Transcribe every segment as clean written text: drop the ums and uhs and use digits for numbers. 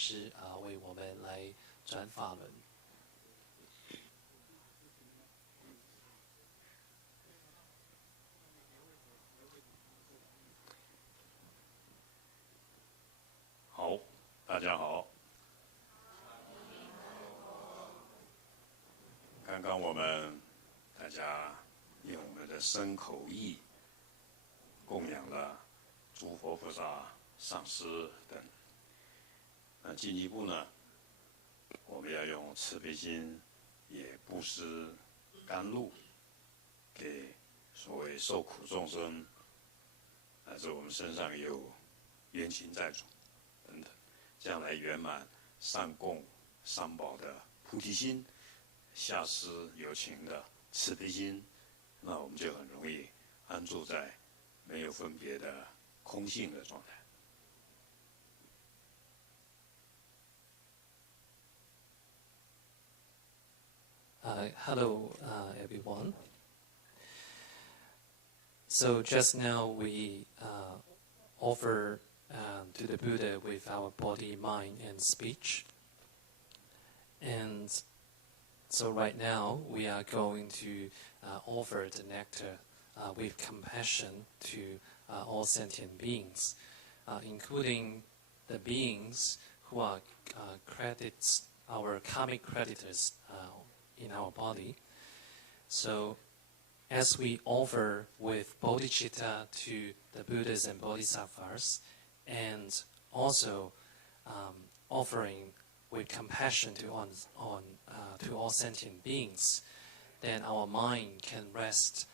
师为我们来转法轮。好，大家好。刚刚我们大家用我们的身口意供养了诸佛菩萨、上师等。那进一步呢，我们要用慈悲心，也布施甘露给所谓受苦众生，乃至我们身上有冤亲债主等等，将来圆满上供上报的菩提心，下施有情的慈悲心，那我们就很容易安住在没有分别的空性的状态。Hello, everyone. So just now we offer to the Buddha with our body, mind, and speech. And so right now we are going to offer the nectar with compassion to all sentient beings, including the beings who are our karmic creditors in our body. So as we offer with bodhicitta to the Buddhas and Bodhisattvas, and also offering with compassion to all sentient beings, then our mind can rest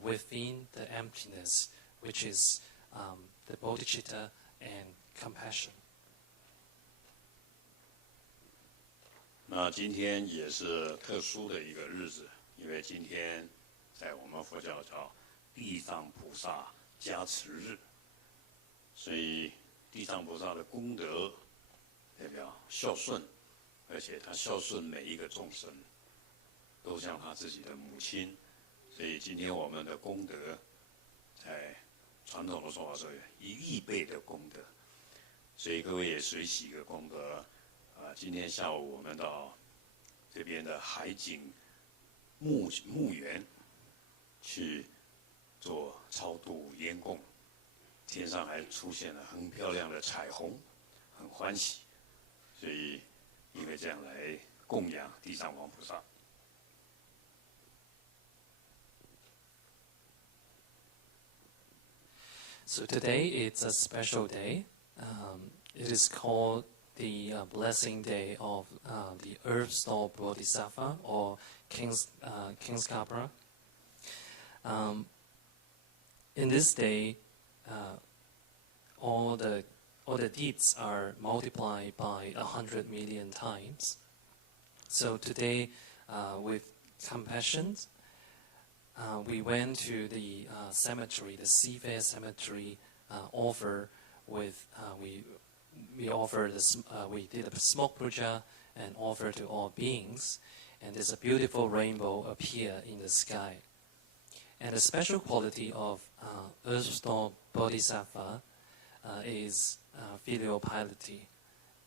within the emptiness, which is the bodhicitta and compassion. 那今天也是特殊的一个日子，因为今天在我们佛教叫地藏菩萨加持日，所以地藏菩萨的功德代表孝顺，而且他孝顺每一个众生，都像他自己的母亲，所以今天我们的功德，在传统的说法是1亿倍的功德，所以各位也随喜一个功德。今天下午我们到这边的海景墓园去做超度烟供，天上还出现了很漂亮的彩虹，很欢喜，所以因为这样来供养地藏王菩萨。So today it's a special day. It is called the blessing day of the Earth Star Bodhisattva or King's Capra. In this day, all the deeds are multiplied by 100 million times. So today, with compassion, we went to the cemetery, the Seafair Cemetery, we did a smoke puja and offered to all beings, and there's a beautiful rainbow appear in the sky. And the special quality of Earth Star Bodhisattva is filial piety,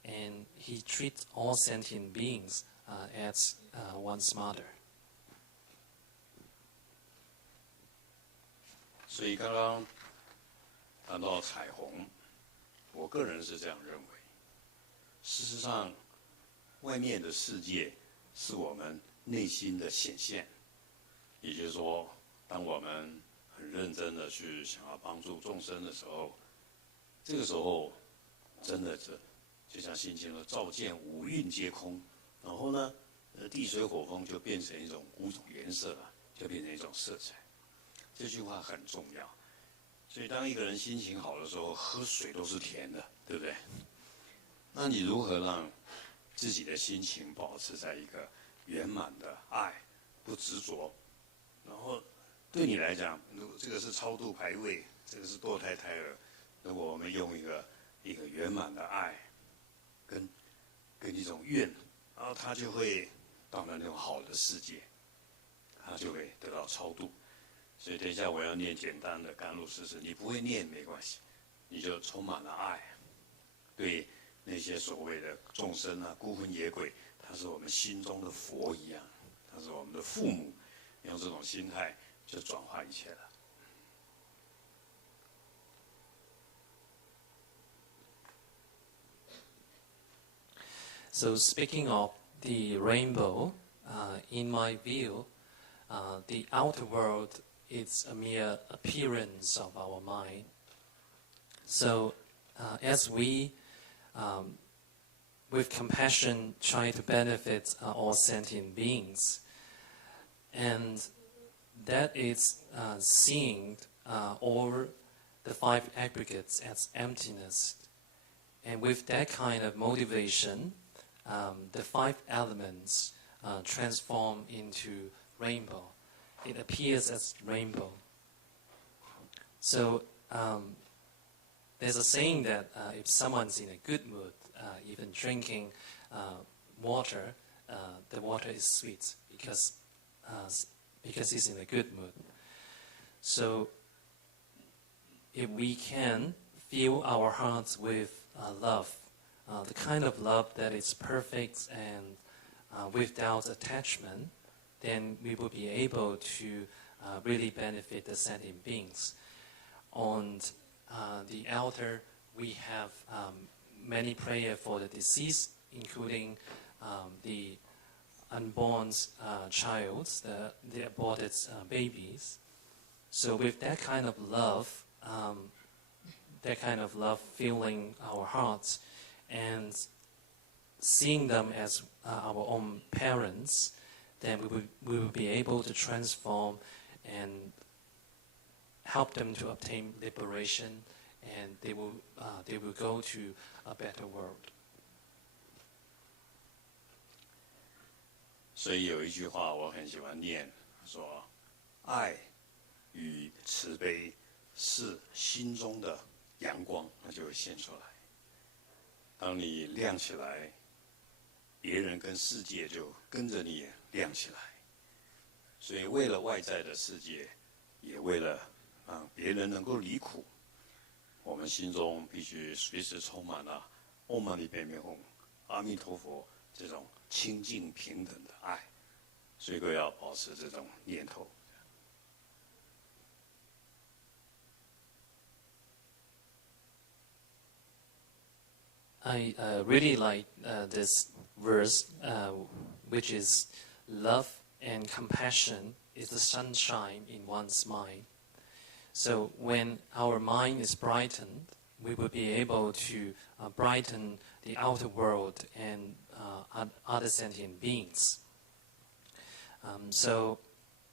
and he treats all sentient beings as one's mother. 所以刚刚谈到彩虹，我个人是这样认为。事实上，外面的世界是我们内心的显现。也就是说，当我们很认真的去想要帮助众生的时候，这个时候真的是就像心经说“照见五蕴皆空”，然后呢，地水火风就变成一种5种颜色了，就变成一种色彩。这句话很重要。所以当一个人心情好的时候，喝水都是甜的，对不对？那你如何让自己的心情保持在一个圆满的爱，不执着？然后对你来讲，如果这个是超度牌位，这个是堕胎胎儿，如果我们用一个圆满的爱，跟一种愿，然后他就会到了那种好的世界，他就会得到超度。所以等一下我要念简单的甘露施持，你不会念没关系，你就充满了爱，对那些所谓的众生啊、孤魂野鬼，他是我们心中的佛一样，他是我们的父母，用这种心态就转化一切了。So speaking of the rainbow, in my view, the outer world is a mere appearance of our mind. So as we, with compassion, try to benefit all sentient beings, and that is seeing all the five aggregates as emptiness. And with that kind of motivation, the five elements transform into rainbow. It appears as rainbow. So there's a saying that if someone's in a good mood, even drinking water, the water is sweet because he's in a good mood. So if we can fill our hearts with love, the kind of love that is perfect and without attachment, then we will be able to really benefit the sentient beings. On the altar, we have many prayers for the deceased, including the unborn child, the aborted babies. So with that kind of love filling our hearts, and seeing them as our own parents, then we will be able to transform and help them to obtain liberation, and they will go to a better world. 所以有一句话我很喜欢念，说：“爱与慈悲是心中的阳光，它就会现出来。当你亮起来，别人跟世界就跟着你亮起来。所以，为了外在的世界，也为了让别人能够离苦，我们心中必须随时充满了唵嘛呢叭咪吽、阿弥陀佛这种清净平等的爱。所以，各位要保持这种念头。” I really like this verse, which is love and compassion is the sunshine in one's mind. So when our mind is brightened, we will be able to brighten the outer world and other sentient beings. So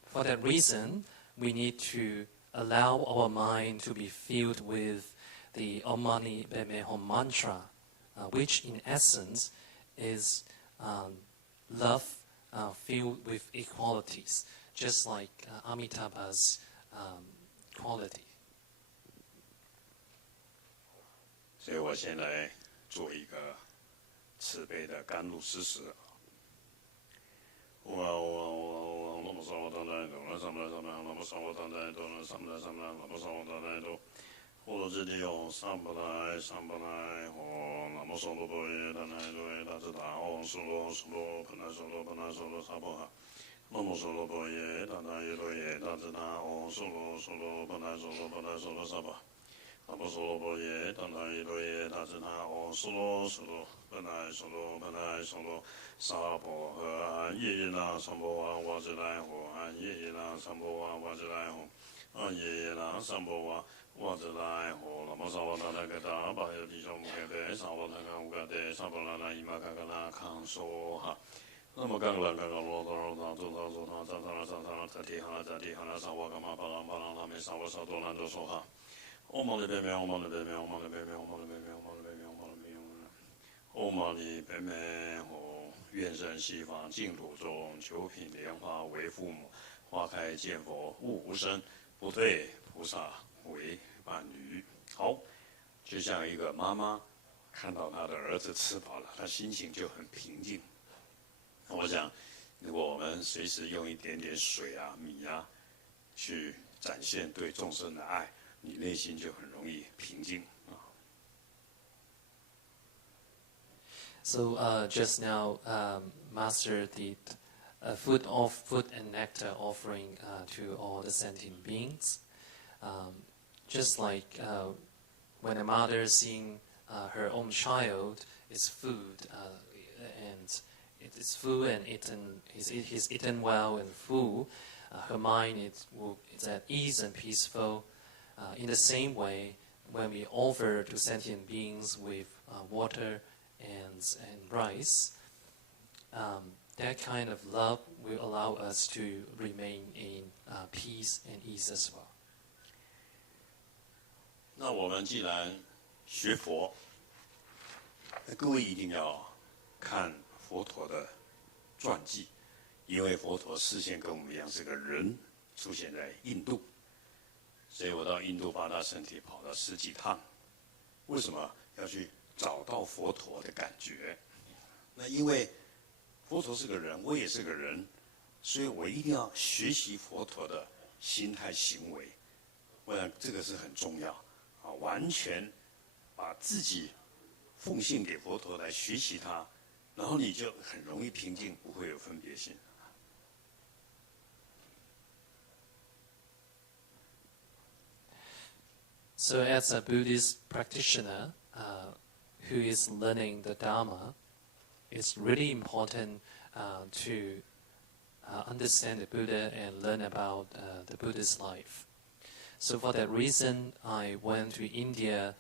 for that reason, we need to allow our mind to be filled with the Om Mani Padme Hum mantra, which in essence is love filled with equalities, just like Amitabha's quality. 所以我先来做一个慈悲的甘露施食。我这里有上不来，上不来，哦，那么说罗多耶，他来多耶，他知道，哦，说罗说罗，本来说罗，本来说罗，萨婆哈，那么说罗多耶，他来耶多耶，他知道，哦，说罗说罗，本来说罗，本来说罗，萨婆，那么说罗多耶，他来耶多耶，他知道，哦，说罗说罗，本来说罗，本来说罗，萨婆和耶耶那萨婆哇，我知来吼，耶耶那萨婆哇，我知来吼，耶耶那萨婆哇。我这来吼，那么萨瓦那那个大巴有地上木个的，萨瓦那个乌个的，萨瓦那那伊玛卡个那康说哈，那么刚刚刚刚罗多罗做到做到，在地哈萨瓦干嘛巴拉他们萨瓦萨多兰都说哈，欧玛的北面，欧玛的北面，欧玛的北面，欧玛的北面，欧玛的北面，欧玛的北面，欧玛的北面吼，愿生西方净土中，九品莲花为父母，花开见佛悟无生，不对菩萨。为伴侣，好，就像一个妈妈看到她的儿子吃饱了，她心情就很平静。我想，如果我们随时用一点点水啊、米啊，去展现对众生的爱，你内心就很容易平静啊。So just now, Master did food and nectar offering to all the sentient beings. Just like when a mother seeing her own child is food, and it is full and he's eaten well and full, her mind is at ease and peaceful. In the same way, when we offer to sentient beings with water and rice, that kind of love will allow us to remain in peace and ease as well. 那我们既然学佛，那各位一定要看佛陀的传记，因为佛陀视线跟我们一样是个人，出现在印度，所以我到印度八大圣地跑到10几趟。为什么要去找到佛陀的感觉？那因为佛陀是个人，我也是个人，所以我一定要学习佛陀的心态行为。我想这个是很重要啊，完全把自己奉献给佛陀来学习他，然后你就很容易平静，不会有分别心。So as a Buddhist practitioner who is learning the Dharma, it's really important to understand the Buddha and learn about the Buddha's life. So for that reason, I went to India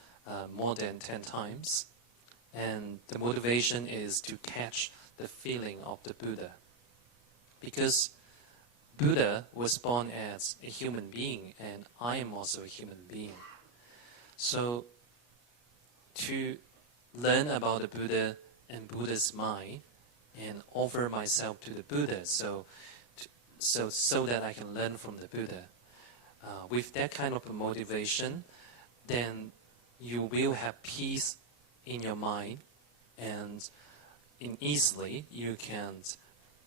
more than 10 times. And the motivation is to catch the feeling of the Buddha. Because Buddha was born as a human being, and I am also a human being. So to learn about the Buddha and Buddha's mind and offer myself to the Buddha so that I can learn from the Buddha. With that kind of a motivation, then you will have peace in your mind, and easily you can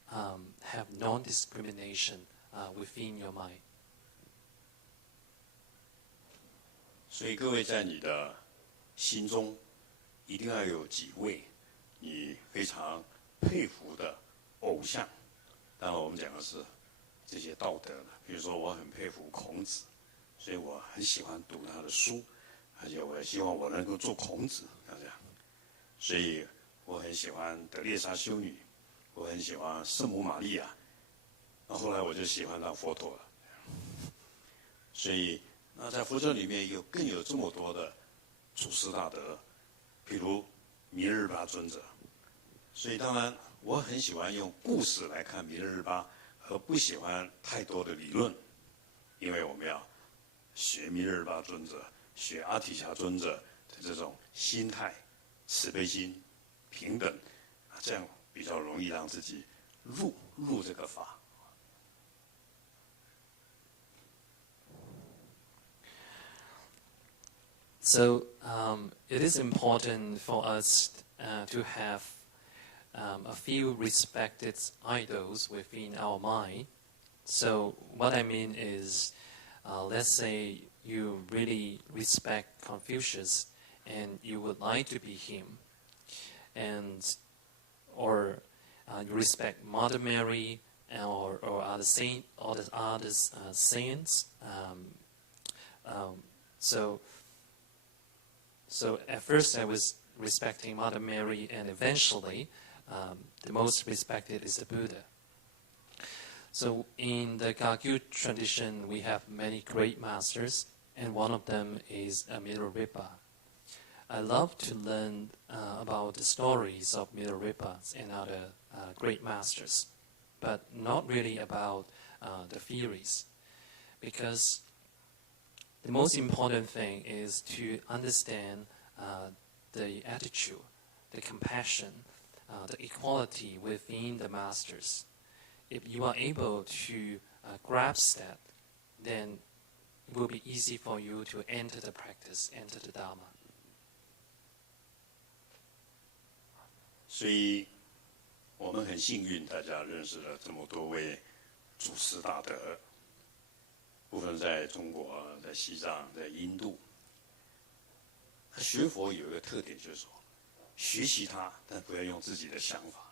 have non-discrimination within your mind. 所以各位在你的心中一定要有几位你非常佩服的偶像。当然我们讲的是这些道德的，比如说我很佩服孔子，所以我很喜欢读他的书，而且我也希望我能够做孔子，这样。所以我很喜欢德列莎修女，我很喜欢圣母玛利亚，那后来我就喜欢上佛陀了。所以那在佛教里面更有这么多的祖师大德，譬如弥勒日巴尊者。所以当然我很喜欢用故事来看弥勒日巴，而不喜欢太多的理论，因为我们要学弥勒日巴尊者，学阿提霞尊者的这种心态、慈悲心、平等，这样比较容易让自己入这个法。So it is important for us to have a few respected idols within our mind. So what I mean is, let's say you really respect Confucius and you would like to be him, or you respect Mother Mary or other saints. So at first I was respecting Mother Mary, and eventually the most respected is the Buddha. So in the Kagyu tradition, we have many great masters, and one of them is Milarepa. I love to learn about the stories of Milarepa and other great masters, but not really about the theories, because the most important thing is to understand the attitude, the compassion, the equality within the masters. If you are able to grasp that, then it will be easy for you to enter the practice, enter the Dharma. 所以我们很幸运，大家认识了这么多位祖师大德，部分在中国、在西藏、在印度。学佛有一个特点，就是说，学习它，但不要用自己的想法。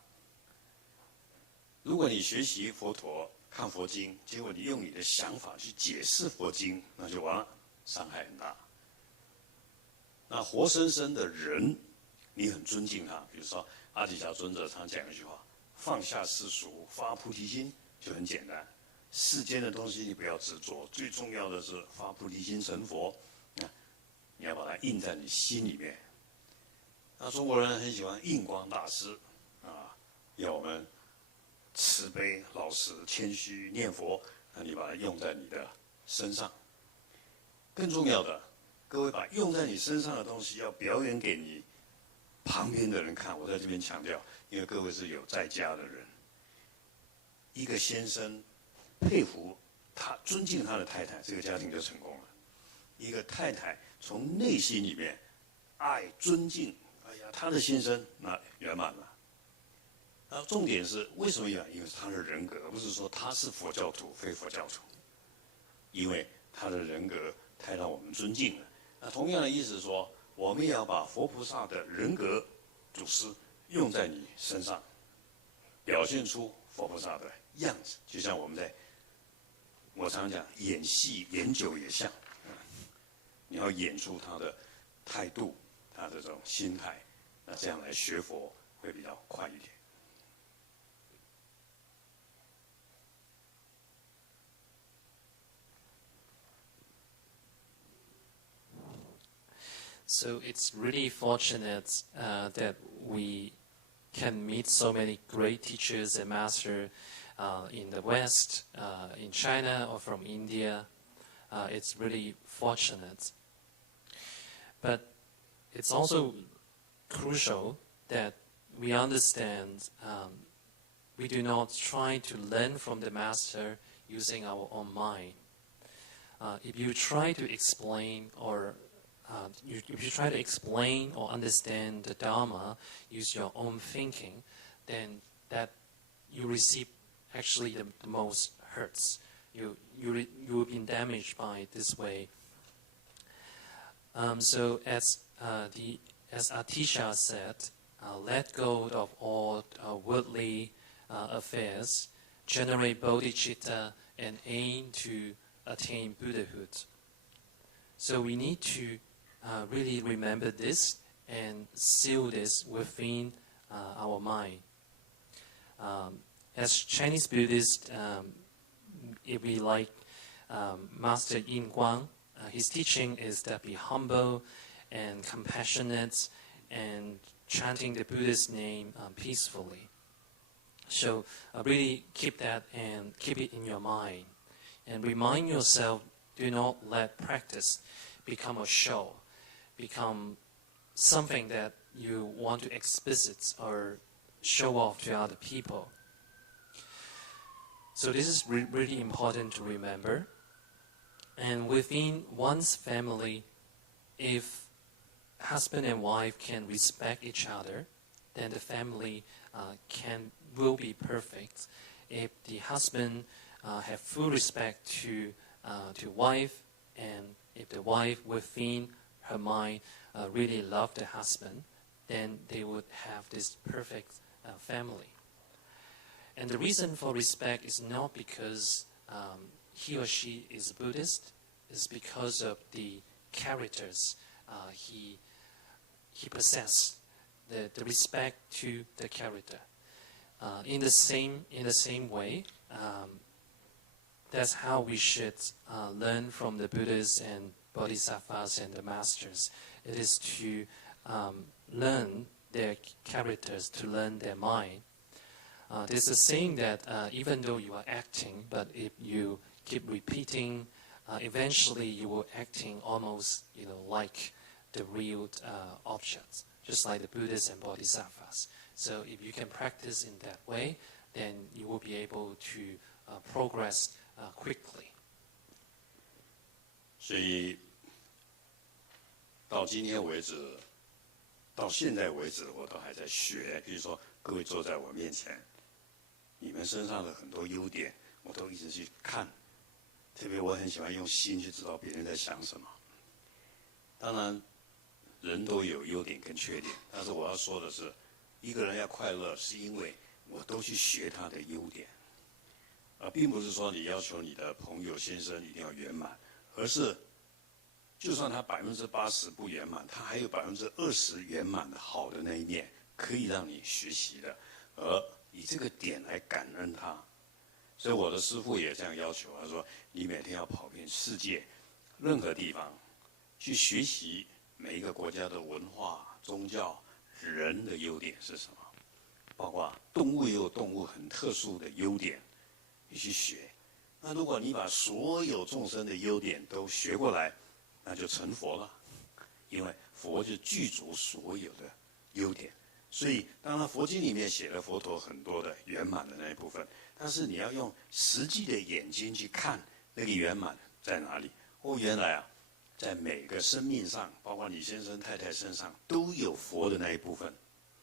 如果你学习佛陀看佛经，结果你用你的想法去解释佛经，那就完了，伤害很大。那活生生的人，你很尊敬他，比如说阿底峡尊者常讲一句话：放下世俗，发菩提心，就很简单。世间的东西你不要执着，最重要的是发菩提心成佛。你要把它印在你心里面。那中国人很喜欢印光大师要我们慈悲、老实、谦虚、念佛，那你把它用在你的身上。更重要的，各位把用在你身上的东西要表演给你旁边的人看。我在这边强调，因为各位是有在家的人。一个先生佩服他、尊敬他的太太，这个家庭就成功了。一个太太从内心里面爱、尊敬，他的先生，那圆满了。重点是为什么圆满？因为他的人格，不是说他是佛教徒非佛教徒，因为他的人格太让我们尊敬了。那同样的意思说，我们也要把佛菩萨的人格、祖师用在你身上，表现出佛菩萨的样子。就像我常讲，演戏演久也像，你要演出他的态度，他的这种心态，那这样来学佛会比较快一点。So it's really fortunate that we can meet so many great teachers and masters in the West, in China, or from India. It's really fortunate. But it's also crucial that we understand we do not try to learn from the master using our own mind. If you try to explain if you try to explain or understand the Dharma, use your own thinking, then that you receive actually the most hurts. You've been damaged by this way. So as Atisha said, let go of all worldly affairs, generate bodhicitta, and aim to attain Buddhahood. So we need to really remember this and seal this within our mind. As Chinese Buddhists, if we like Master Yin Guang, his teaching is that be humble and compassionate and chanting the Buddha's name peacefully. So really keep that and keep it in your mind. And remind yourself, do not let practice become a show, become something that you want to explicit or show off to other people. So this is really important to remember. And within one's family, if husband and wife can respect each other, then the family will be perfect. If the husband have full respect to wife, and if the wife within her mind really love the husband, then they would have this perfect family. And the reason for respect is not because he or she is Buddhist, it's because of the characters he possesses, the respect to the character. In the same way, that's how we should learn from the Buddhas and Bodhisattvas and the masters. It is to learn their characters, to learn their mind. There's a saying that even though you are acting, but if you keep repeating, eventually you will acting almost, like the real objects, just like the Buddhas and Bodhisattvas. So if you can practice in that way, then you will be able to progress quickly. 所以到今天为止，到现在为止，我都还在学。比如说，各位坐在我面前，你们身上的很多优点，我都一直去看。特别我很喜欢用心去知道别人在想什么。当然，人都有优点跟缺点，但是我要说的是，一个人要快乐，是因为我都去学他的优点，并不是说你要求你的朋友先生一定要圆满，而是就算他80%不圆满，他还有20%圆满的好的那一面，可以让你学习的，而以这个点来感恩他。所以我的师父也这样要求，他说：你每天要跑遍世界，任何地方去学习每一个国家的文化、宗教、人的优点是什么，包括动物也有动物很特殊的优点，你去学。那如果你把所有众生的优点都学过来，那就成佛了，因为佛就具足所有的优点。所以当然佛经里面写了佛陀很多的圆满的那一部分，但是你要用实际的眼睛去看那个圆满在哪里。原来在每个生命上，包括你先生太太身上，都有佛的那一部分，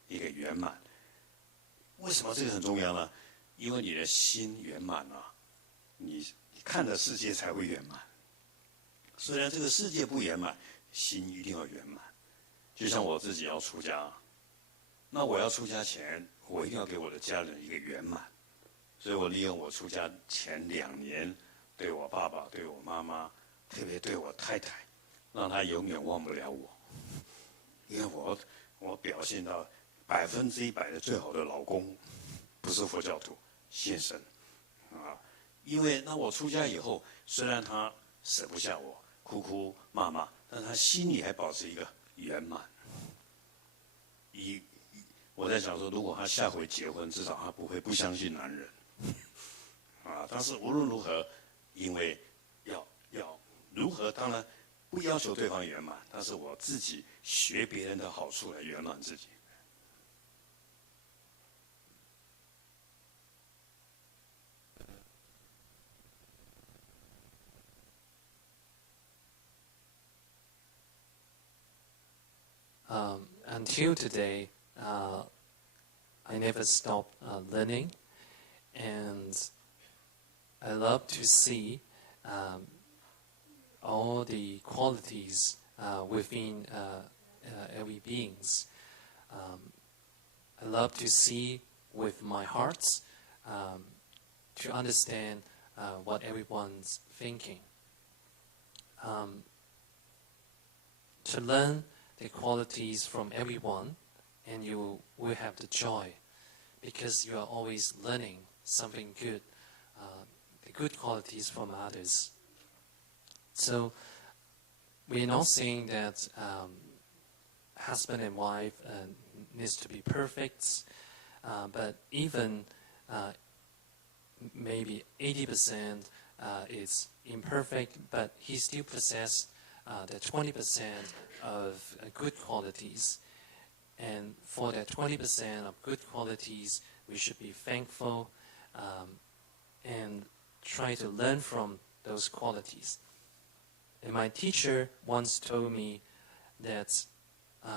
一个圆满。为什么这个很重要呢？因为你的心圆满了，你看的世界才会圆满。虽然这个世界不圆满，心一定要圆满。就像我自己要出家，那我要出家前，我一定要给我的家人一个圆满。所以我利用我出家前2年，对我爸爸、对我妈妈，特别对我太太，让她永远忘不了我。因为我表现到100%的最好的老公，不是佛教徒，现身因为那我出家以后，虽然他舍不下我，哭哭骂骂，但他心里还保持一个圆满。我在想说，如果他下回结婚，至少他不会不相信男人但是无论如何，因为要如何，当然不要求对方圆满，但是我自己学别人的好处来圆满自己。Until today, I never stopped learning, and I love to see all the qualities within every beings. I love to see with my heart to understand what everyone's thinking. To learn the qualities from everyone, and you will have the joy, because you are always learning something good, the good qualities from others. So we're not saying that husband and wife needs to be perfect, but even maybe 80% is imperfect, but he still possesses the 20% of good qualities. And for that 20% of good qualities, we should be thankful and try to learn from those qualities. And my teacher once told me that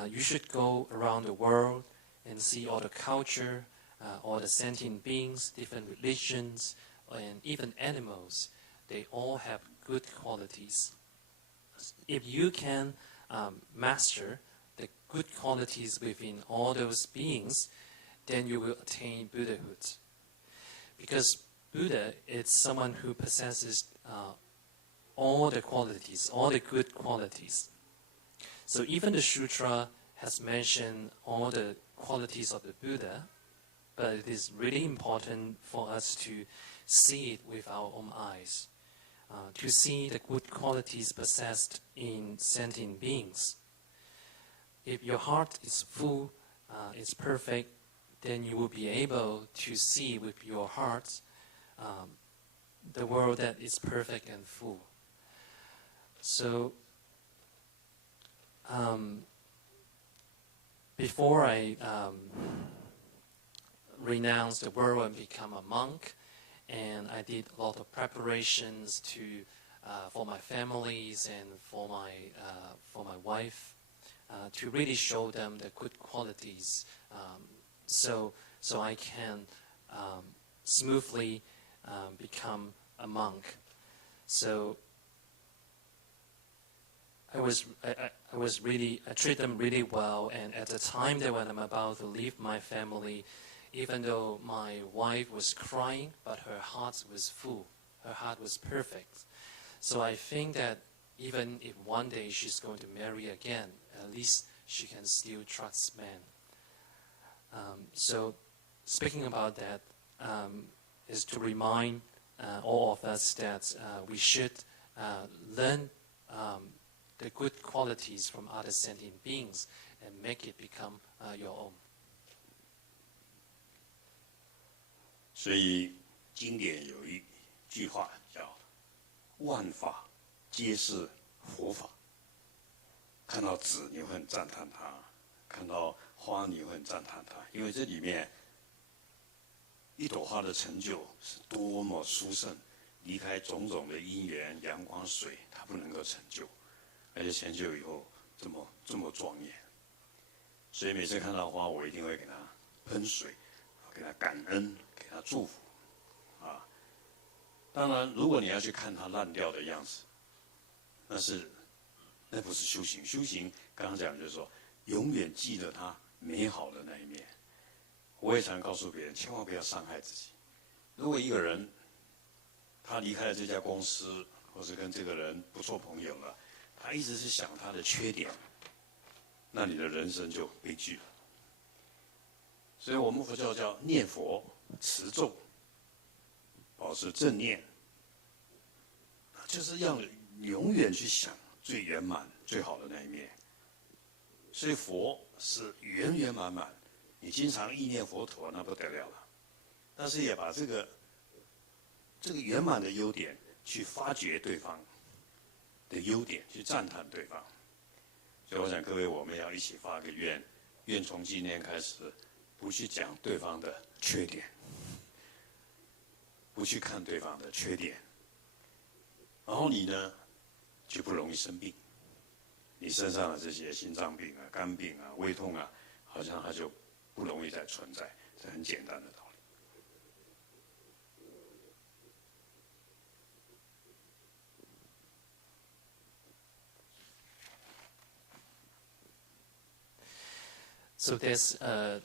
you should go around the world and see all the culture, all the sentient beings, different religions, and even animals. They all have good qualities. If you can master the good qualities within all those beings, then you will attain Buddhahood. Because Buddha is someone who possesses all the qualities, all the good qualities. So even the sutra has mentioned all the qualities of the Buddha, but it is really important for us to see it with our own eyes, to see the good qualities possessed in sentient beings. If your heart is full, it's perfect, then you will be able to see with your heart the world that is perfect and full. So before I renounce the world and become a monk, and I did a lot of preparations for my families and for my wife, to really show them the good qualities, so I can smoothly become a monk. So I treat them really well. And at the time that when I'm about to leave my family, even though my wife was crying, but her heart was full. Her heart was perfect. So I think that even if one day she's going to marry again, at least she can still trust men. So speaking about that is to remind all of us that we should learn the good qualities from other sentient beings and make it become your own. 所以经典有一句话叫“万法皆是佛法”。看到纸你会很赞叹它，看到花你会很赞叹它，因为这里面一朵花的成就是多么殊胜，离开种种的因缘、阳光、水，它不能够成就，而且成就以后这么庄严。所以每次看到花，我一定会给它喷水，给它感恩，给它祝福，啊。当然，如果你要去看它烂掉的样子，那不是修行。修行刚刚讲就是说，永远记得它美好的那一面。我也常告诉别人，千万不要伤害自己。如果一个人他离开了这家公司，或是跟这个人不做朋友了，他一直是想他的缺点，那你的人生就悲剧了。所以我们佛教叫念佛、持咒，保持正念，就是要永远去想最圆满、最好的那一面。所以佛是圆圆满满，你经常意念佛陀，那不得了了。但是也把这个圆满的优点去发掘对方的优点，去赞叹对方。所以我想各位，我们要一起发个愿，愿从今天开始，不去讲对方的缺点，不去看对方的缺点，然后你呢就不容易生病。你身上的这些心脏病啊、肝病啊、胃痛啊，好像它就不容易再存在，这很简单的道理。So there's a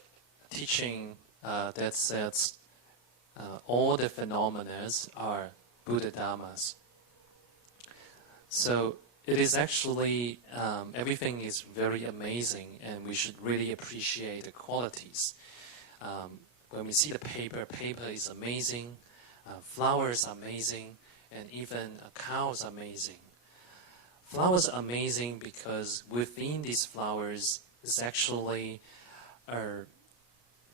teaching that says all the phenomena are Buddha Dhammas. So it is actually, everything is very amazing, and we should really appreciate the qualities. When we see the paper is amazing, flowers are amazing, and even cows are amazing. Flowers are amazing because within these flowers is actually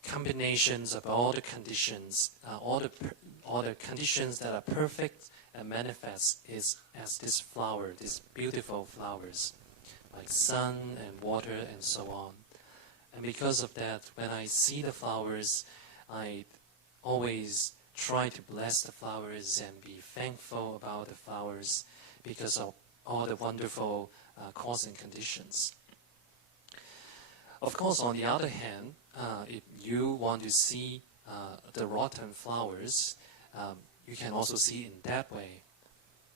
combinations of all the conditions, all the conditions that are perfect and manifest as this flower, these beautiful flowers, like sun and water and so on. And because of that, when I see the flowers, I always try to bless the flowers and be thankful about the flowers because of all the wonderful cause and conditions. Of course, on the other hand, if you want to see the rotten flowers, you can also see in that way.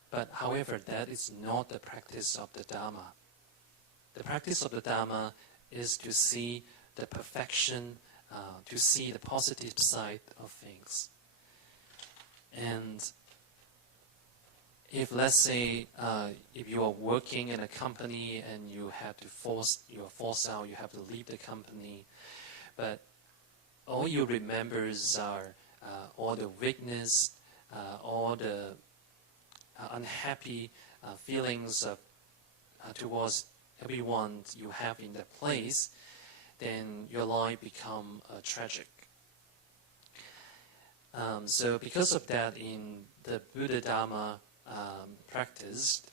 But however, that is not the practice of the Dharma. The practice of the Dharma is to see the perfection, to see the positive side of things. And if, let's say, if you are working in a company and you are forced out, you have to leave the company, but all you remember are all the weakness, all the unhappy feelings towards everyone you have in that place, then your life becomes tragic. So because of that, in the Buddha Dharma practice,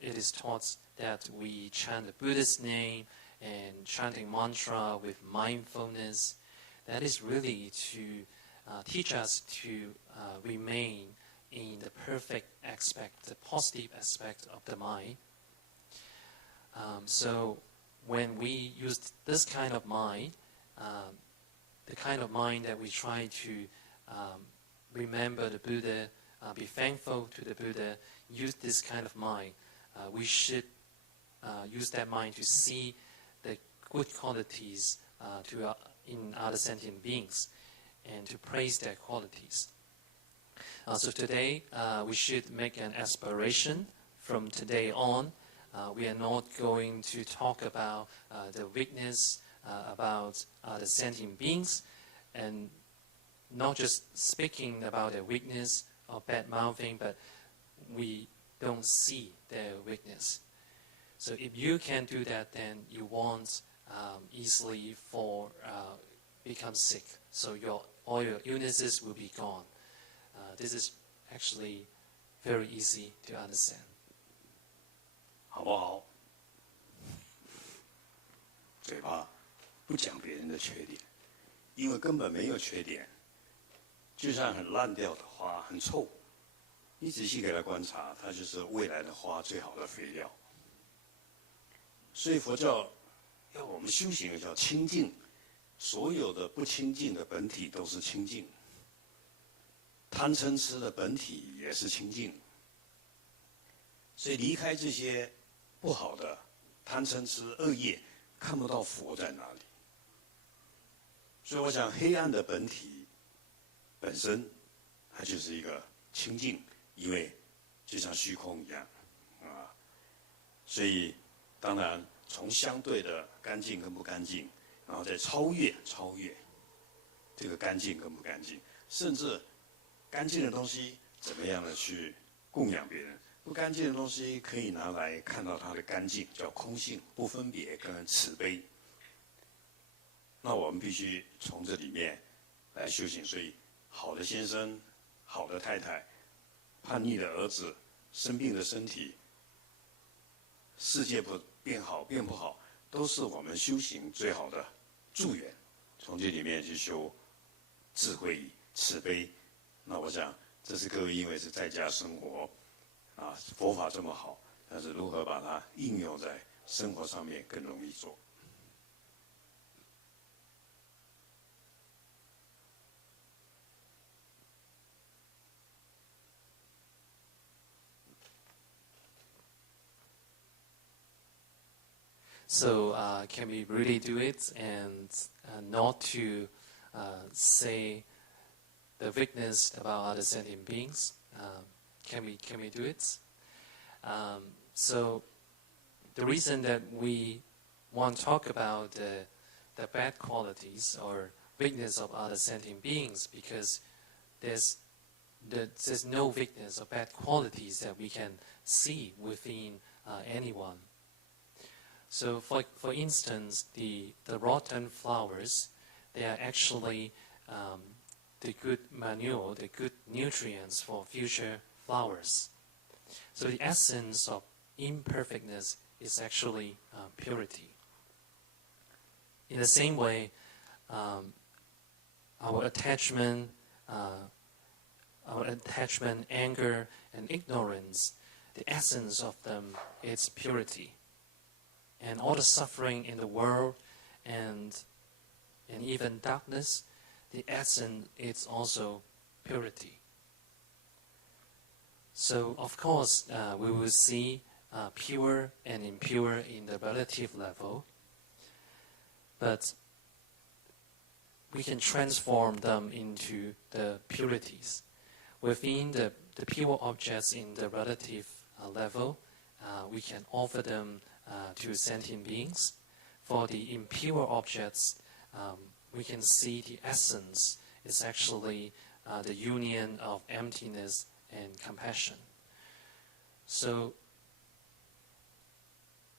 it is taught that we chant the Buddha's name and chanting mantra with mindfulness. That is really to teach us to remain in the perfect aspect, the positive aspect of the mind. So when we use this kind of mind, the kind of mind that we try to remember the Buddha, be thankful to the Buddha, use this kind of mind, we should use that mind to see the good qualities in other sentient beings and to praise their qualities. So today, we should make an aspiration from today on. We are not going to talk about the weakness about the sentient beings, and not just speaking about their weakness or bad mouthing, but we don't see their weakness. So if you can do that, then you won't easily become sick. So all your illnesses will be gone. This is actually very easy to understand. 好不好？嘴巴不讲别人的缺点，因为根本没有缺点。就像很烂掉的花，很臭，你仔细给它观察，它就是未来的花最好的肥料。所以佛教要我们修行叫清净，所有的不清净的本体都是清净。贪嗔痴的本体也是清净，所以离开这些不好的贪嗔痴恶业，看不到佛在哪里。所以我想，黑暗的本体本身，它就是一个清净，因为就像虚空一样，啊，所以当然从相对的干净跟不干净，然后再超越这个干净跟不干净，甚至干净的东西怎么样的去供养别人，不干净的东西可以拿来看到它的干净，叫空性、不分别跟慈悲。那我们必须从这里面来修行。所以，好的先生、好的太太、叛逆的儿子、生病的身体、世界不变好变不好，都是我们修行最好的助缘。从这里面去修智慧、慈悲。那我想，这是各位因为是在家生活，啊，佛法这么好，但是如何把它应用在生活上面更容易做。So can we really do it and not to say the weakness about other sentient beings? Can we do it? So the reason that we want to talk about the bad qualities or weakness of other sentient beings, because there's no weakness or bad qualities that we can see within anyone. So for instance, the rotten flowers, they are actually the good manure, the good nutrients for future flowers. So the essence of imperfectness is actually purity. In the same way, our attachment, anger, and ignorance, the essence of them is purity. And all the suffering in the world and even darkness, the essence is also purity. So of course, we will see pure and impure in the relative level, but we can transform them into the purities. Within the pure objects in the relative level, we can offer them to sentient beings. For the impure objects, we can see the essence is actually the union of emptiness and compassion. So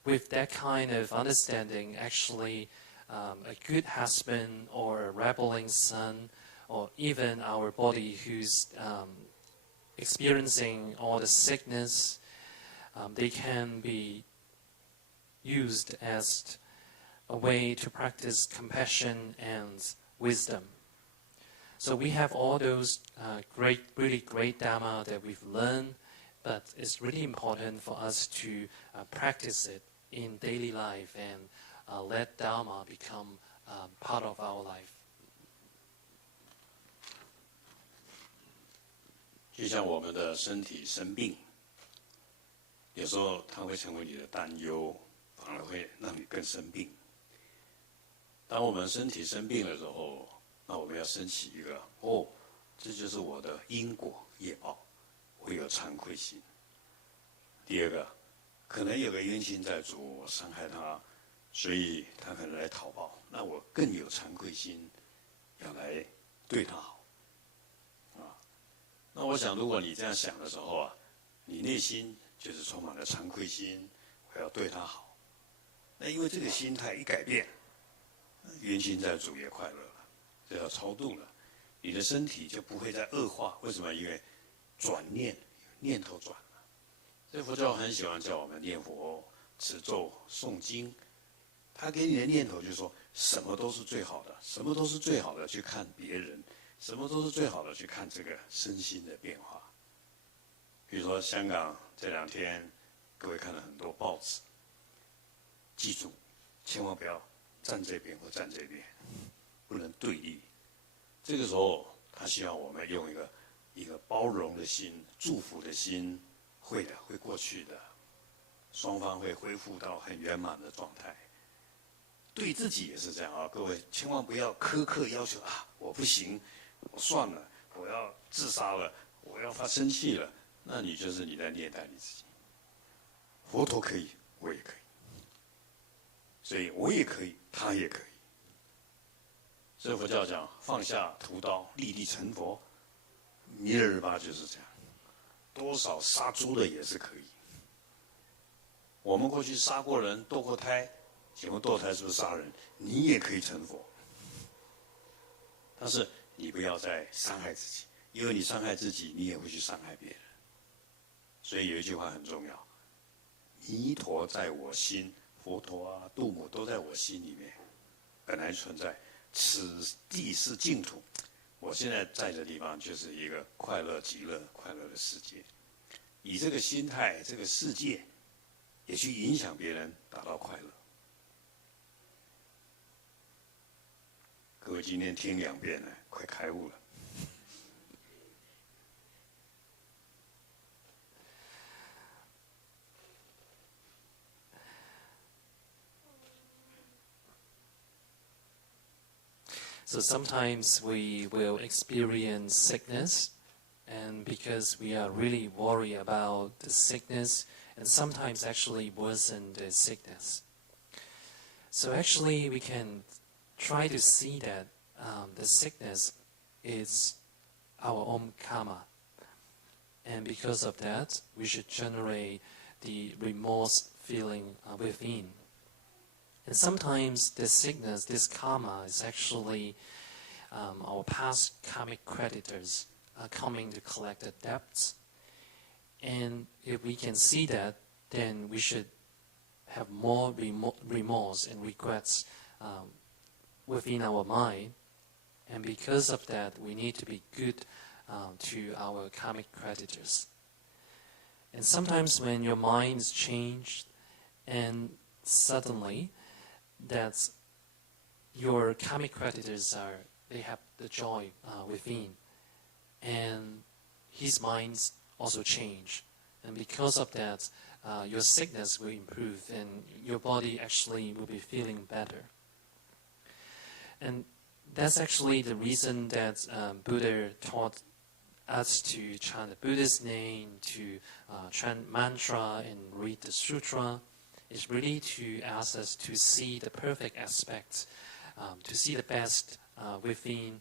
with that kind of understanding, actually a good husband or a rebelling son, or even our body who's experiencing all the sickness, they can be used as a way to practice compassion and wisdom. So we have all those really great Dharma that we've learned, but it's really important for us to practice it in daily life and let Dharma become part of our life. 就像我们的身体生病，有时候它会成为你的担忧，反而会让你更生病。当我们身体生病的时候，那我们要升起一个这就是我的因果业报，我有惭愧心。第二个，可能有个冤亲债主，我伤害他，所以他可能来讨报，那我更有惭愧心，要来对他好。那我想，如果你这样想的时候啊，你内心就是充满了惭愧心，我要对他好。那因为这个心态一改变，冤亲债主也快乐了，这要超度了，你的身体就不会再恶化。为什么？因为转念，念头转了。所以佛教很喜欢叫我们念佛、持咒、诵经。他给你的念头就是说，什么都是最好的，什么都是最好的去看别人，什么都是最好的去看这个身心的变化。比如说香港这2天，各位看了很多报纸，记住，千万不要站这边或站这边，不能对立。这个时候，他希望我们用一个包容的心、祝福的心，会的，会过去的，双方会恢复到很圆满的状态。对自己也是这样啊，各位千万不要苛刻要求啊，我不行，我算了，我要自杀了，我要发生气了，那你就是你在虐待你自己。佛陀可以，我也可以。所以我也可以，他也可以。所以佛教讲放下屠刀，立地成佛。弥勒日巴就是这样，多少杀猪的也是可以。我们过去杀过人、堕过胎，请问堕胎是不是杀人？你也可以成佛，但是你不要再伤害自己，因为你伤害自己，你也会去伤害别人。所以有一句话很重要：弥陀在我心。佛陀啊，度母都在我心里面，本来存在。此地是净土，我现在在的地方就是一个快乐、极乐、快乐的世界。以这个心态，这个世界也去影响别人，达到快乐。各位今天听2遍了，快开悟了。So sometimes we will experience sickness, and because we are really worried about the sickness, and sometimes actually worsen the sickness. So actually we can try to see that the sickness is our own karma. And because of that, we should generate the remorse feeling within. And sometimes this sickness, this karma, is actually our past karmic creditors coming to collect the debts. And if we can see that, then we should have more remorse and regrets within our mind. And because of that, we need to be good to our karmic creditors. And sometimes when your mind is changed and suddenly that your karmic creditors they have the joy within, and his minds also change, and because of that, your sickness will improve, and your body actually will be feeling better. And that's actually the reason that Buddha taught us to chant the Buddha's name, to chant mantra and read the sutra. Is really to ask us to see the perfect aspects, to see the best within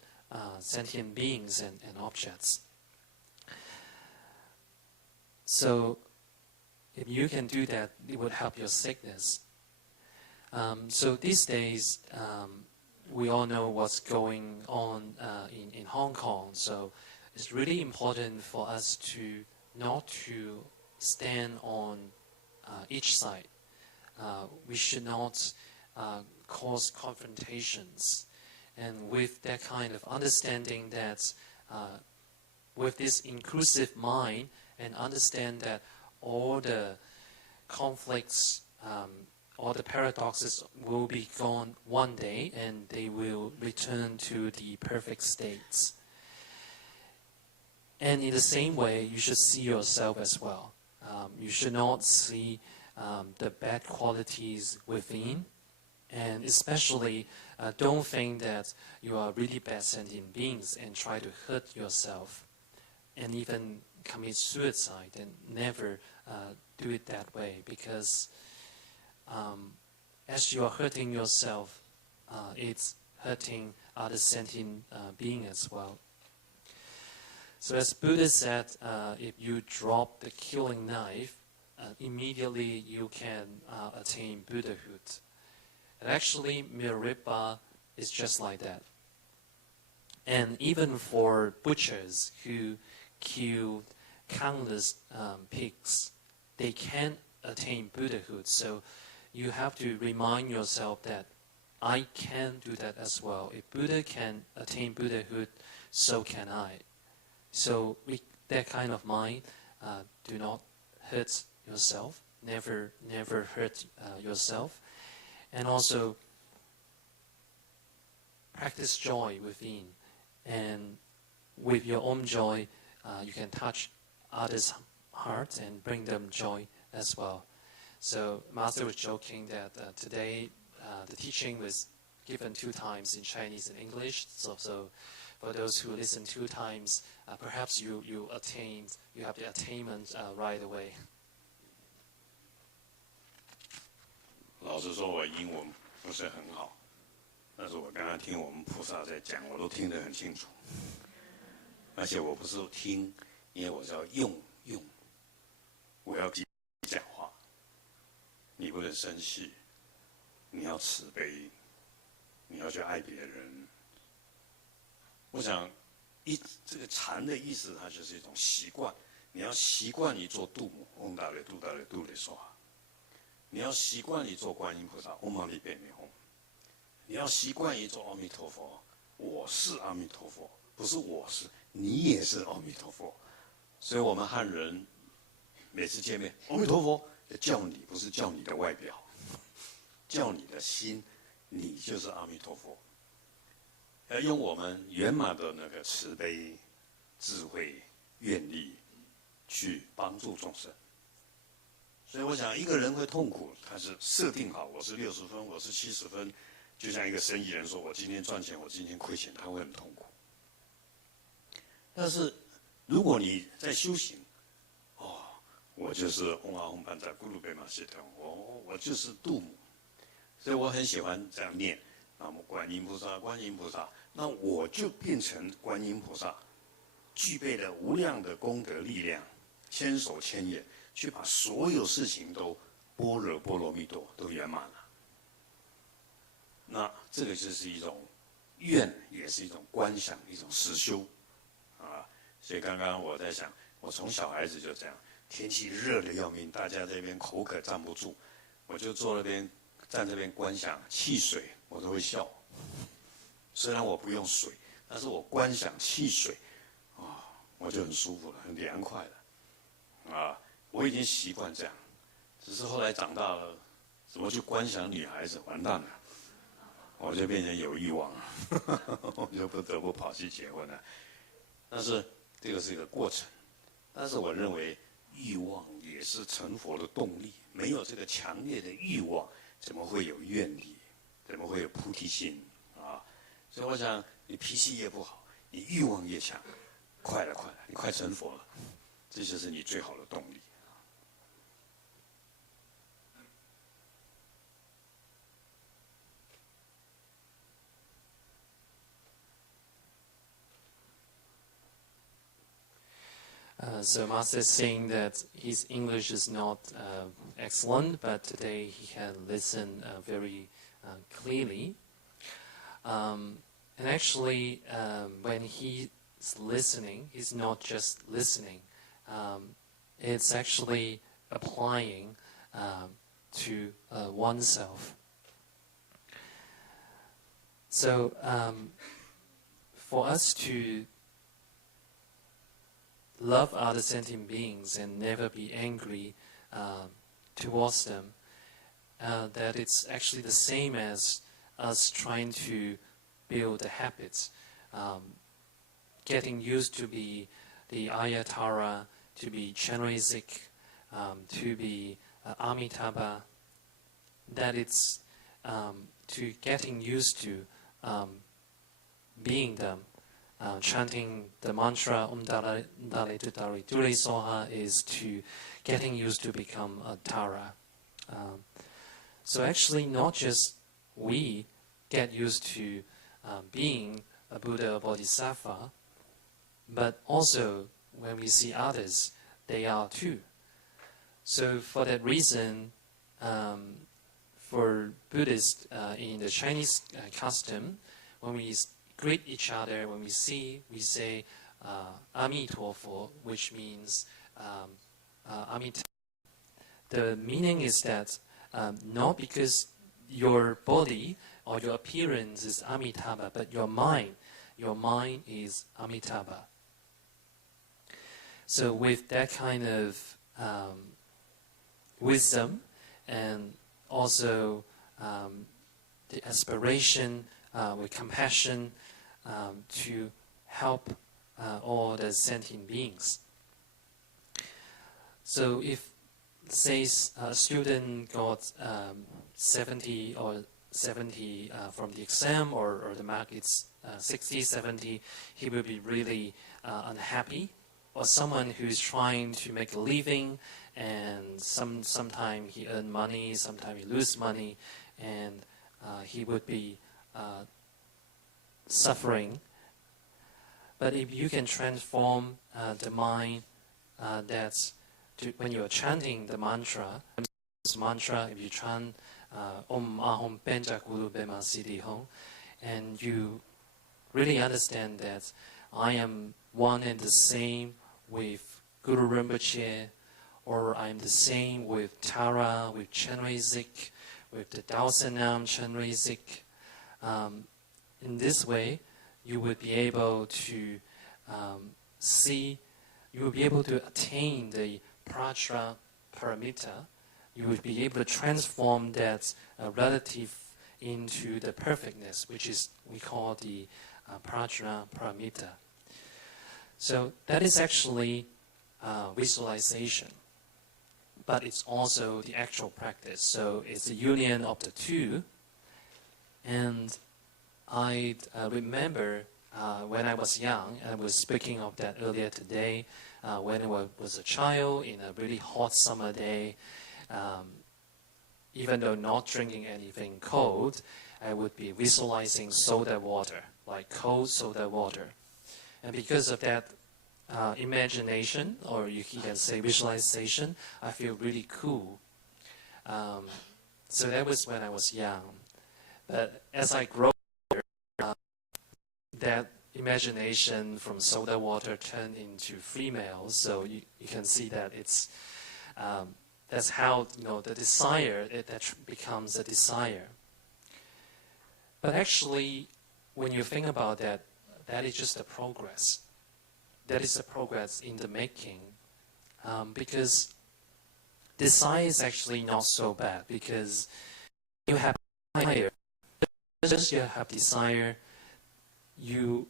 sentient beings and objects. So if you can do that, it would help your sickness. So these days, we all know what's going on in Hong Kong. So it's really important for us to not to stand on each side. We should not cause confrontations. And with that kind of understanding that with this inclusive mind and understand that all the conflicts, all the paradoxes will be gone one day and they will return to the perfect states. And in the same way, you should see yourself as well. You should not see the bad qualities within, and especially don't think that you are really bad sentient beings and try to hurt yourself and even commit suicide, and never do it that way, because as you are hurting yourself, it's hurting other sentient beings as well. So as Buddha said, if you drop the killing knife, immediately you can attain Buddhahood. And actually, Milarepa is just like that. And even for butchers who killed countless pigs, they can attain Buddhahood. So you have to remind yourself that I can do that as well. If Buddha can attain Buddhahood, so can I. So with that kind of mind, do not hurt yourself. Never hurt yourself. And also practice joy within. And with your own joy, you can touch others' hearts and bring them joy as well. So Master was joking that today the teaching was given 2 times in Chinese and English. So for those who listen 2 times, perhaps you have the attainment right away. 老实说，我英文不是很好，但是我刚刚听我们菩萨在讲，我都听得很清楚。而且我不是听，因为我是要用，我要讲话。你不能生气，你要慈悲，你要去爱别人。我想，这个禅的意思，它就是一种习惯。你要习惯你做度母，嗡达咧度达咧度咧说。你要习惯于做观音菩萨，嗡嘛呢呗咪吽。你要习惯于做阿弥陀佛，我是阿弥陀佛，不是我是，你也是阿弥陀佛。所以我们汉人每次见面，阿弥陀佛叫你，不是叫你的外表，叫你的心，你就是阿弥陀佛。要用我们圆满的那个慈悲、智慧、愿力去帮助众生。所以我想，一个人会痛苦，他是设定好，我是60分，我是70分，就像一个生意人说，我今天赚钱，我今天亏钱，他会很痛苦。但是如果你在修行，我就是嗡阿吽班扎咕噜贝玛西腾，我就是度母，所以我很喜欢这样念，南无观音菩萨，观音菩萨，那我就变成观音菩萨，具备了无量的功德力量，千手千眼。去把所有事情都般若波罗蜜多都圆满了，那这个就是一种愿，也是一种观想，一种实修，所以刚刚我在想，我从小孩子就这样，天气热得要命，大家这边口渴站不住，我就站这边观想汽水，我都会笑。虽然我不用水，但是我观想汽水，我就很舒服了，很凉快了，我已经习惯这样，只是后来长大了，怎么去观想女孩子，完蛋了，我就变成有欲望了，我就不得不跑去结婚了。但是这个是一个过程，但是我认为欲望也是成佛的动力，没有这个强烈的欲望，怎么会有愿力？怎么会有菩提心啊？所以我想，你脾气越不好，你欲望越强，快了，你快成佛了，这就是你最好的动力。So Master is saying that his English is not excellent, but today he can listen very clearly. And actually, when he's listening, he's not just listening. It's actually applying to oneself. So for us to love other sentient beings and never be angry towards them, that it's actually the same as us trying to build the habits, getting used to be the ayatara, to be chanoisic, to be Amitabha, that it's to getting used to being them. Chanting the mantra Dale Tutari Dure Soha is to getting used to become a Tara. So actually not just we get used to being a Buddha or Bodhisattva, but also when we see others, they are too. So for that reason, for Buddhists in the Chinese custom, when we greet each other, when we see, we say Amitofo, which means Amitabha. The meaning is that not because your body or your appearance is Amitabha, but your mind is Amitabha. So with that kind of wisdom and also the aspiration with compassion to help all the sentient beings. So if, say, a student got 70 from the exam, or the mark is 60, 70, he will be really unhappy. Or someone who is trying to make a living, and sometimes he earn money, sometimes he lose money, and he would be suffering. But if you can transform the mind, when you're chanting the mantra, if you chant Om Ahom Penja Guru Bema Siddhi Hong, and you really understand that I am one and the same with Guru Rinpoche, or I'm the same with Tara, with Chenrezig, Zik, with the Dao Sanam Chenrezig. Zik. In this way, you would be able to you would be able to attain the Prajna Paramita. You would be able to transform that relative into the perfectness, which is we call the Prajna Paramita. So that is actually visualization, but it's also the actual practice. So it's a union of the two. And I remember when I was young, I was speaking of that earlier today, when I was a child in a really hot summer day, even though not drinking anything cold, I would be visualizing soda water, like cold soda water. And because of that imagination, or you can say visualization, I feel really cool. So that was when I was young. But as I grow older, that imagination from soda water turned into female. So you can see that it's that's how the desire that becomes a desire. But actually, when you think about that, that is just a progress. That is a progress in the making, because desire is actually not so bad, because you have desire. Just you have desire, you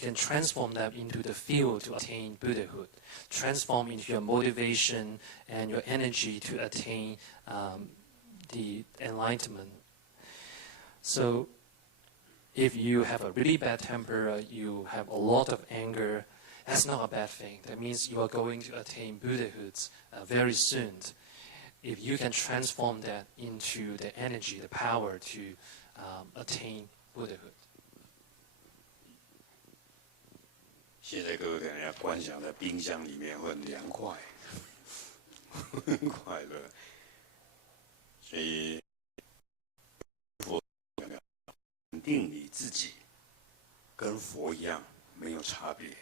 can transform that into the field to attain Buddhahood, transform into your motivation and your energy to attain the enlightenment. So if you have a really bad temper, you have a lot of anger, that's not a bad thing. That means you are going to attain Buddhahood very soon. If you can transform that into the energy, the power to attain Buddhahood. 现在各位可能要观想在冰箱里面会很凉快，很快乐。所以佛肯定你自己，跟佛一样没有差别，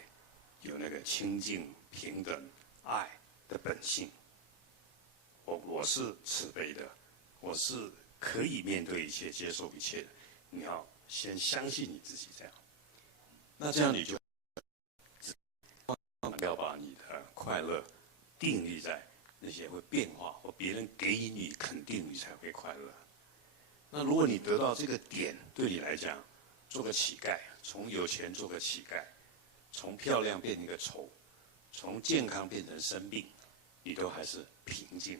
有那个清净、平等、爱的本性。我是慈悲的，我是可以面对一切、接受一切的。你要先相信你自己这样，那这样你就。不要把你的快乐定义在那些会变化或别人给予你肯定，你才会快乐。那如果你得到这个点，对你来讲，做个乞丐，从有钱做个乞丐，从漂亮变成一个丑，从健康变成生病，你都还是平静，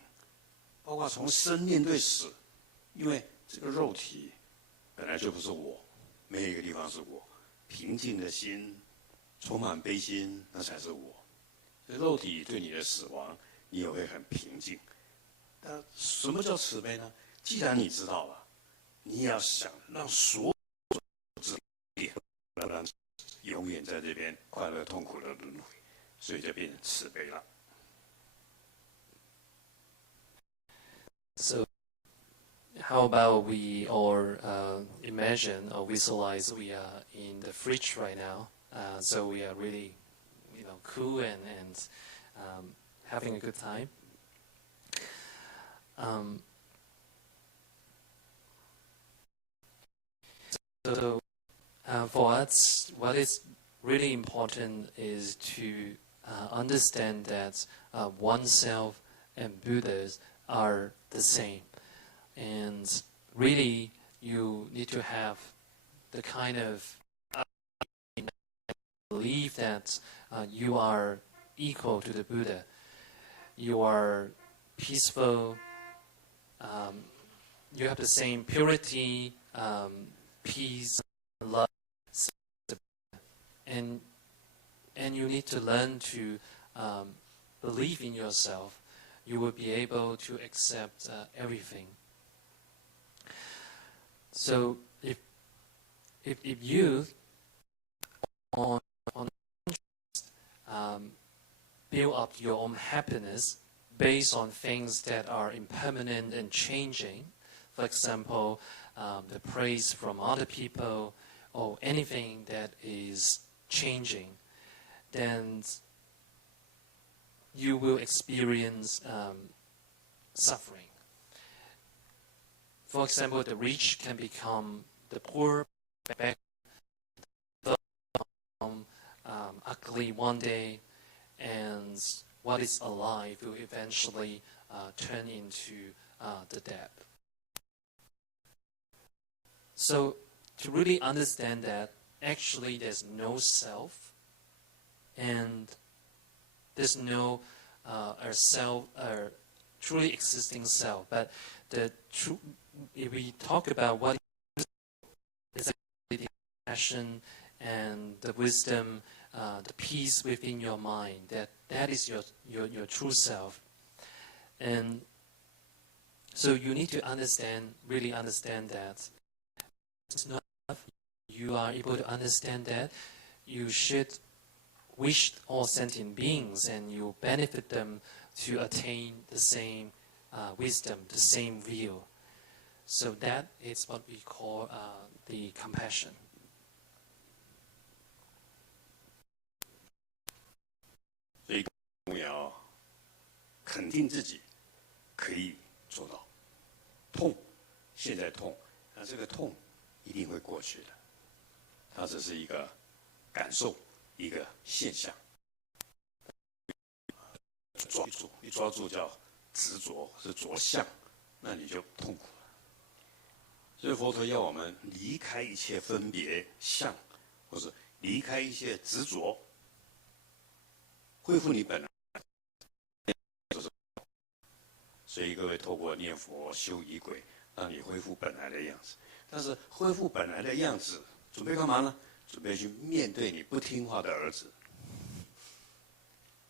包括从生面对死，因为这个肉体本来就不是我，没有一个地方是我。平静的心，充满悲心，那才是我。所以肉体对你的死亡，你也会很平静。那什么叫慈悲呢？既然你知道了，你也要想让所有知点，让永远在这边快乐痛苦的轮回，所以就变成慈悲了。So, how about we all imagine or visualize we are in the fridge right now? So we are really, cool and having a good time. So for us, what is really important is to understand that oneself and Buddhas are the same. And really, you need to have the kind of belief that you are equal to the Buddha. You are peaceful. You have the same purity, peace, love, and you need to learn to believe in yourself. You will be able to accept everything. So if you build up your own happiness based on things that are impermanent and changing, for example, the praise from other people or anything that is changing, then you will experience suffering. For example, the rich can become the poor, ugly one day, and what is alive will eventually turn into the dead. So to really understand that actually there's no self, and there's no truly existing self, but if we talk about what is the passion and the wisdom, the peace within your mind, that is your true self. And so you need to really understand that it's not enough. You are able to understand that you should wish all sentient beings and you benefit them to attain the same wisdom, the same view. So that is what we call the compassion. 所以我们要肯定自己可以做到。痛，现在痛，那这个痛一定会过去的。它只是一个感受，一个现象。一抓住叫执着，是着相，那你就痛苦了。所以佛陀要我们离开一切分别相，或是离开一切执着，恢复你本来。所以各位透过念佛修仪轨，让你恢复本来的样子。但是恢复本来的样子，准备干嘛呢？准备去面对你不听话的儿子，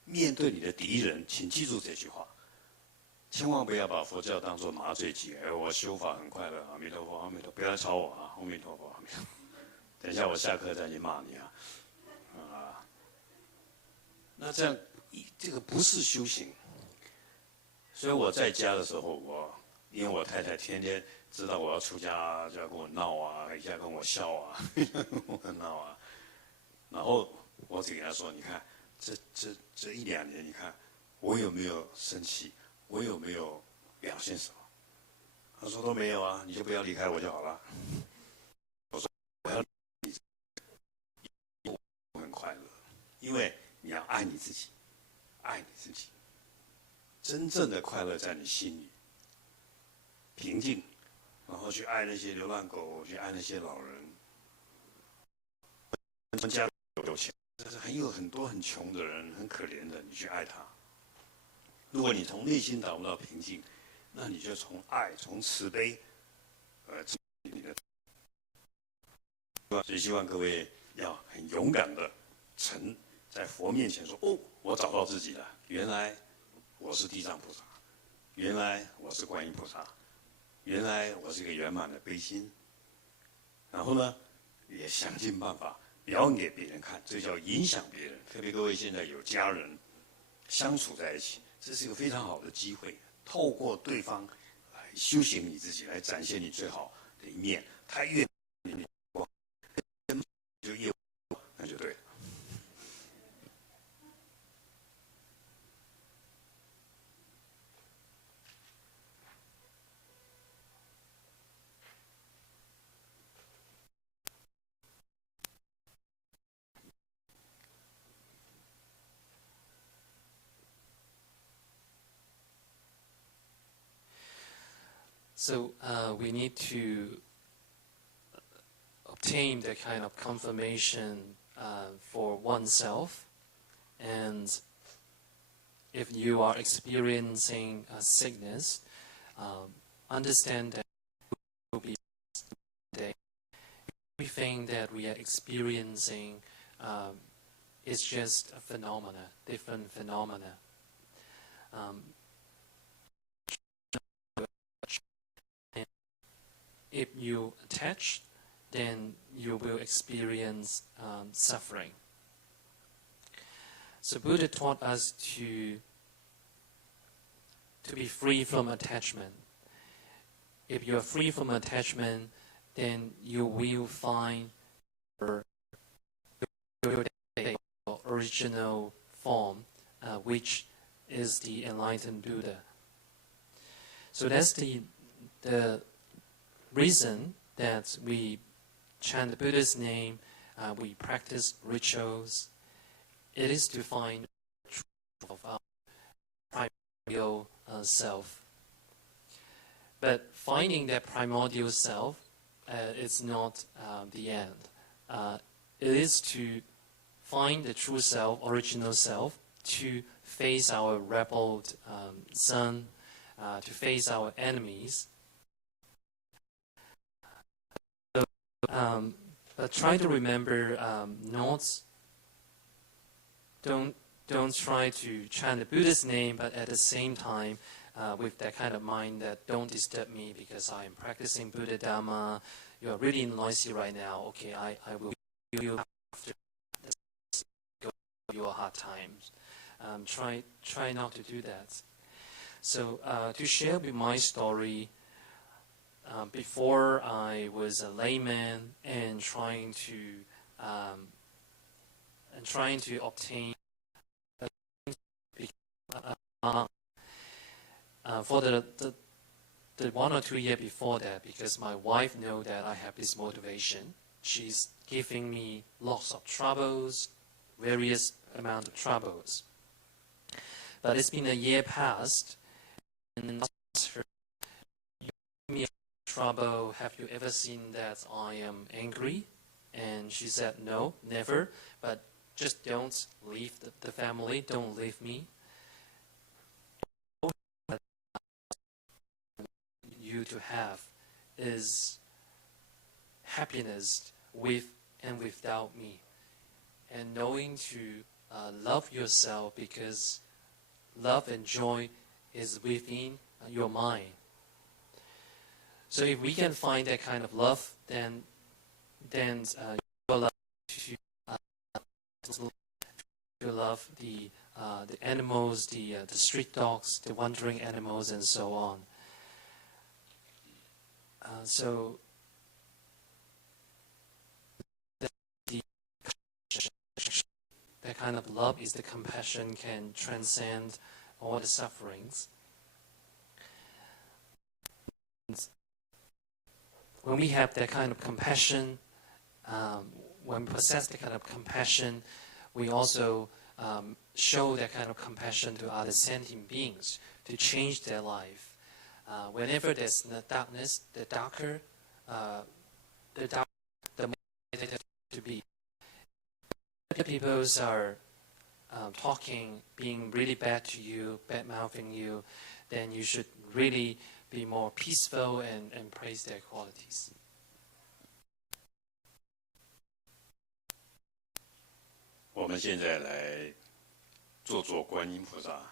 面对你的敌人。请记住这句话，千万不要把佛教当作麻醉剂。我修法很快乐，阿弥陀佛，阿弥陀佛，不要来吵我啊！阿弥陀佛，阿弥陀佛。等一下我下课再去骂你啊！那这样这个不是修行。所以我在家的时候，因为我太太天天知道我要出家，就要跟我闹啊，一下跟我笑啊，跟我闹啊。然后我只跟她说：“你看，这一两年，你看我有没有生气？我有没有表现什么？”她说：“都没有啊，你就不要离开我就好了。”我说：“我要我很快乐，因为你要爱你自己，爱你自己。真正的快乐在你心里，平静，然后去爱那些流浪狗，去爱那些老人。我们家有钱，但是有很多很穷的人，很可怜的，你去爱他。如果你从内心达不到平静，那你就从爱、从慈悲，你的。所以希望各位要很勇敢的在佛面前说：哦，我找到自己了，原来我是地藏菩萨，原来我是观音菩萨，原来我是一个圆满的悲心。然后呢，也想尽办法表演给别人看，这叫影响别人。特别各位现在有家人相处在一起，这是一个非常好的机会，透过对方来修行你自己，来展现你最好的一面。他越就越那就对了。So we need to obtain the kind of confirmation for oneself, and if you are experiencing a sickness, understand that will be day. Everything that we are experiencing is just a phenomena, different phenomena. If you attach, then you will experience suffering. So Buddha taught us to be free from attachment. If you are free from attachment, then you will find your original form, which is the enlightened Buddha. So that's the reason that we chant the Buddha's name, we practice rituals. It is to find the truth of our primordial self. But finding that primordial self is not the end. It is to find the true self, original self, to face our rebelled son, to face our enemies. But try to remember, don't try to chant the Buddha's name, but at the same time, with that kind of mind that don't disturb me because I am practicing Buddha Dhamma. You are really noisy right now. Okay, I will heal you after your hard times. Try not to do that. So to share with my story. Before I was a layman and trying to obtain for the 1 or 2 years before that, because my wife know that I have this motivation. She's giving me lots of troubles, various amount of troubles. But it's been a year past, and I asked her, "You give me trouble, have you ever seen that I am angry?" And she said, "No, never, but just don't leave the family, don't leave me. You to have is happiness with and without me, and knowing to love yourself, because love and joy is within your mind. So if we can find that kind of love, then you love to love the animals, the street dogs, the wandering animals, and so on. So that kind of love is the compassion can transcend all the sufferings. When we have that kind of compassion, when we possess that kind of compassion, we also show that kind of compassion to other sentient beings to change their life. Whenever there's the darkness, the darker, the more likely to be. If people are talking, being really bad to you, bad-mouthing you, then you should really be more peaceful and praise their qualities. 我们现在来做观音菩萨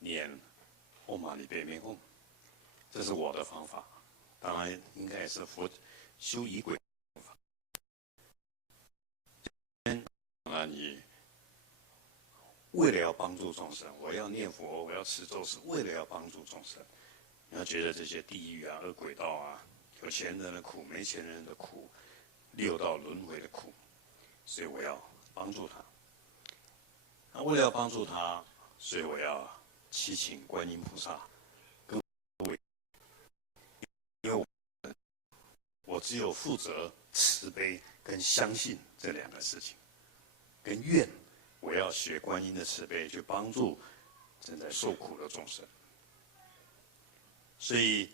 念唵嘛呢叭咪吽，这是我的方法，当然应该也是佛修仪轨方法。那你为了要帮助众生，我要念佛，我要持咒，是为了要帮助众生。你要觉得这些地狱啊、恶鬼道啊、有钱人的苦、没钱人的苦、六道轮回的苦，所以我要帮助他。那为了要帮助他，所以我要祈请观音菩萨跟我，因为我只有负责慈悲跟相信这两个事情，跟愿，我要学观音的慈悲去帮助正在受苦的众生。所以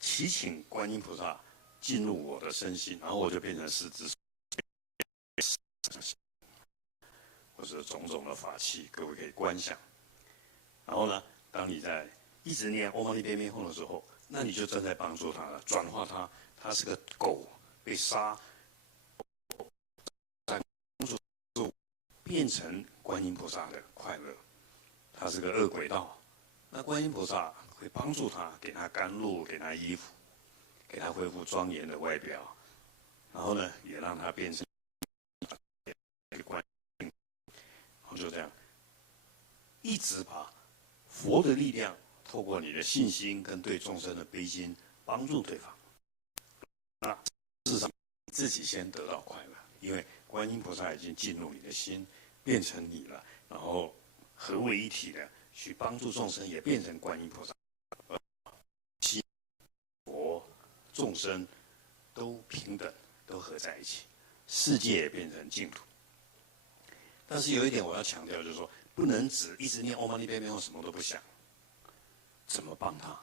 祈请观音菩萨进入我的身心，然后我就变成狮子。或者种种的法器，各位可以观想。然后呢，当你在一直念唵嘛呢叭咪吽的时候，那你就正在帮助他了，转化他。他是个狗被杀，变成观音菩萨的快乐。他是个恶鬼道，那观音菩萨会帮助他，给他甘露，给他衣服，给他恢复庄严的外表，然后呢，也让他变成观。就这样，一直把佛的力量透过你的信心跟对众生的悲心帮助对方。那事实上自己先得到快乐，因为观音菩萨已经进入你的心，变成你了，然后合为一体的去帮助众生，也变成观音菩萨。佛众生都平等，都合在一起，世界也变成净土。但是有一点我要强调，就是说不能只一直念唵嘛呢叭咪吽，什么都不想。怎么帮他？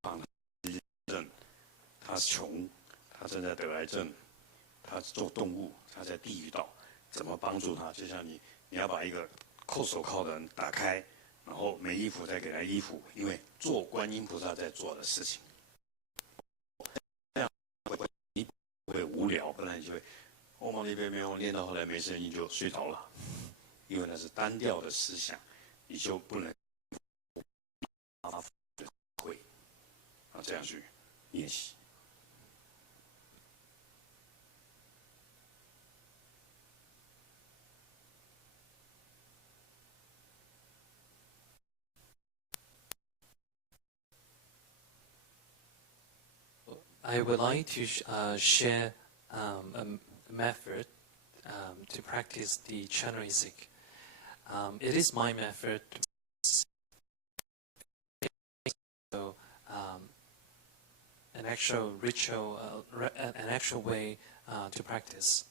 帮他症，他穷，他正在得癌症，他做动物，他在地狱道，怎么帮助他？就像你要把一个扣手铐的人打开，然后没衣服再给他衣服，因为做观音菩萨在做的事情。这样你不会无聊，不然你就会。唵嘛呢叭咪吽念到后来没声音就睡着了，因为那是单调的思想，你就不能会这样去练习。I would like to share a method to practice the chant music. It is my method. So, an actual ritual, an actual way to practice.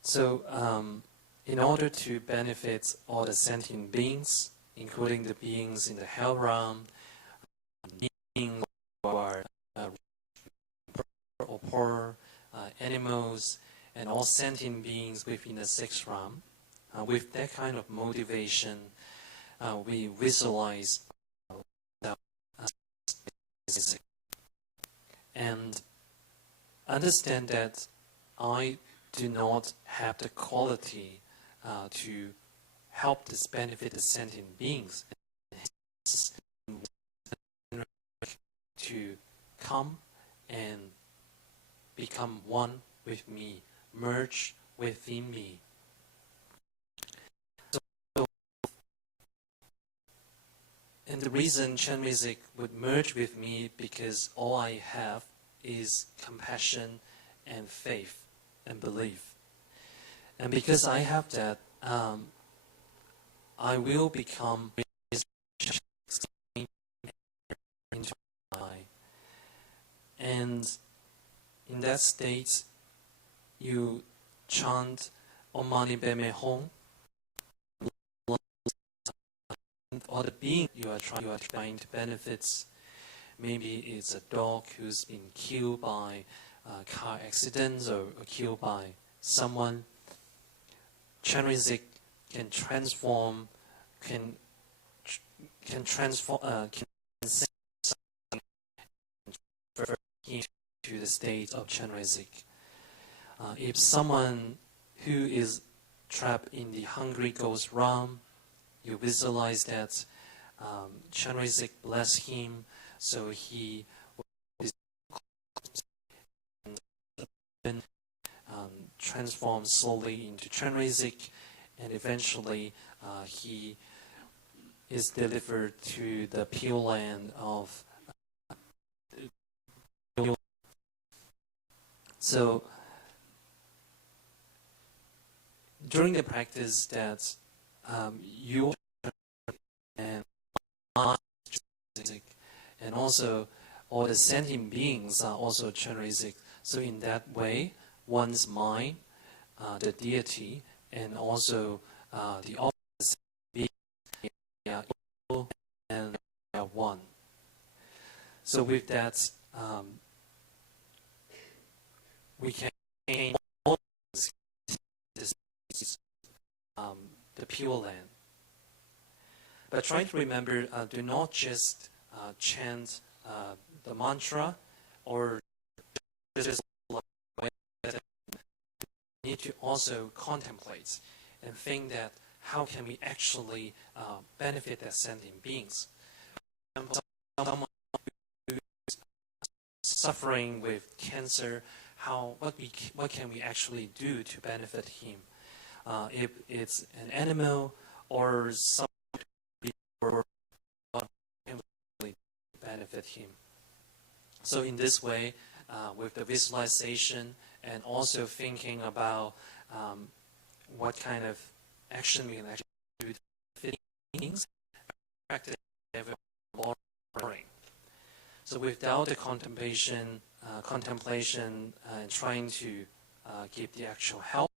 So, in order to benefit all the sentient beings, including the beings in the hell realm, beings who are or poor, animals, and all sentient beings within the sixth realm, with that kind of motivation, we visualize and understand that I do not have the quality to help this benefit the sentient beings, to come and become one with me, merge within me. And the reason chant music would merge with me because all I have is compassion and faith and belief. And because I have that, I will become into my. And in that state, you chant Om Mani Padme Hum. Or the being you are trying to benefit. Maybe it's a dog who's been killed by car accidents or killed by someone. Chant music can transform can transform can transfer him to the state of Chenrezig. If someone who is trapped in the hungry ghost realm, you visualize that Chenrezig bless him, so he transform slowly into Chenrezig, and eventually he is delivered to the pure land of. So during the practice that you and and also all the sentient beings are also Chenrezig. So in that way, one's mind, the deity, and also the office being and one. So with that, we can all the pure land. But try to remember, do not just chant the mantra or just need to also contemplate and think that how can we actually benefit as sentient beings. Someone who is suffering with cancer, what can we actually do to benefit him? If it's an animal or something, what can we benefit him? So in this way, with the visualization and also thinking about what kind of action we can actually do to fit beings, practice boring. So without the contemplation and trying to keep the actual health,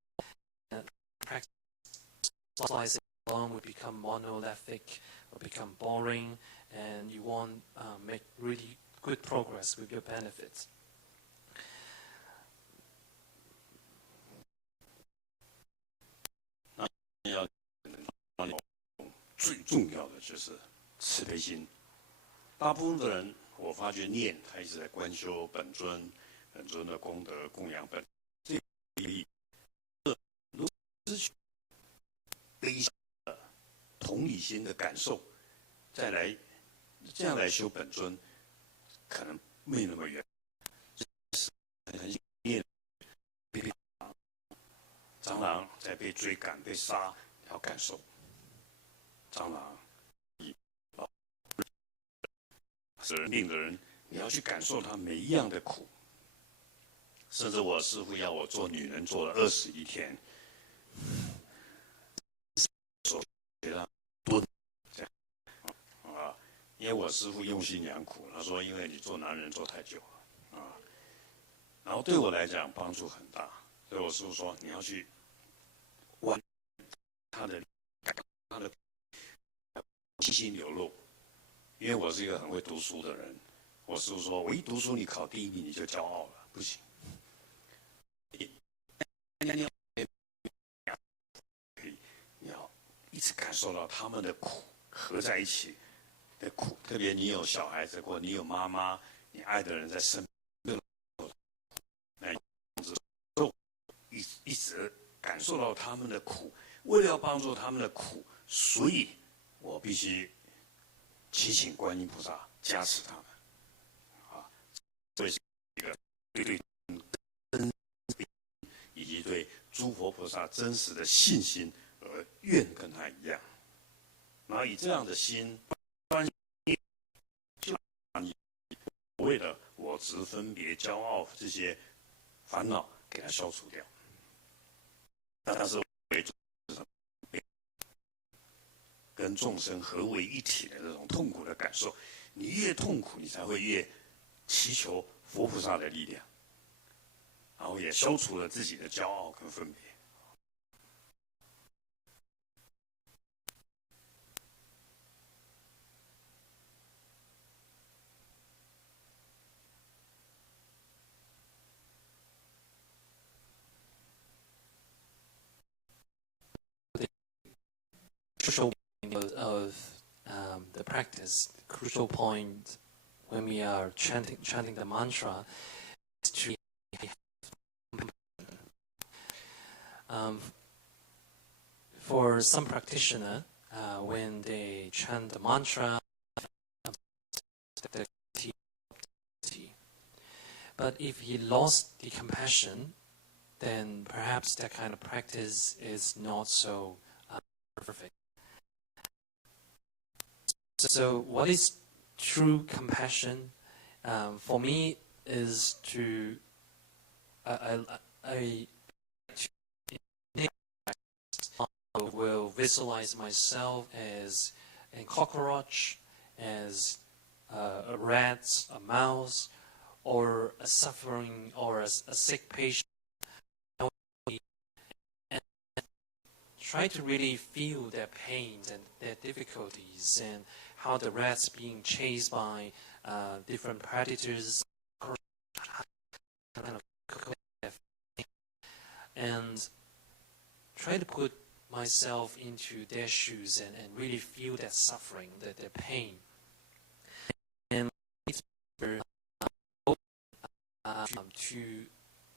practice alone would become monolithic, will become boring, and you won't make really good progress with your benefits. 最重要的就是慈悲心。大部分的人，我发觉念他一直在观修本尊，本尊的功德供养本，这如失去悲心的同理心的感受，再来这样来修本尊，可能没那么远。很念蟑螂在被追赶、被杀，要感受蟑螂。生病的人，你要去感受他每一样的苦。甚至我师父要我做女人，做了21天，给他蹲，这样啊，因为我师父用心良苦，他说因为你做男人做太久了啊，然后对我来讲帮助很大，所以我师父说你要去玩他的七心流露。因为我是一个很会读书的人，我师父说，我一读书你考第1名你就骄傲了，不行。你要一直感受到他们的苦合在一起的苦，特别你有小孩子或你有妈妈，你爱的人在生病，一直感受到他们的苦，为了要帮助他们的苦，所以我必须祈请观音菩萨加持他们，啊，这是一个对以及对诸佛菩萨真实的信心而愿跟他一样，然后以这样的心，就为了我执、分别、骄傲这些烦恼给它消除掉。但是跟众生合为一体的这种痛苦的感受，你越痛苦，你才会越祈求佛菩萨的力量，然后也消除了自己的骄傲跟分别。这时候 of the practice, the crucial point when we are chanting the mantra is to for some practitioner, when they chant the mantra, but if he lost the compassion, then perhaps that kind of practice is not so perfect. So what is true compassion? For me is to I will visualize myself as a cockroach, as a rat, a mouse, or a suffering or a sick patient. And try to really feel their pains and their difficulties and how the rats being chased by different predators, and try to put myself into their shoes and really feel that suffering, their pain. And to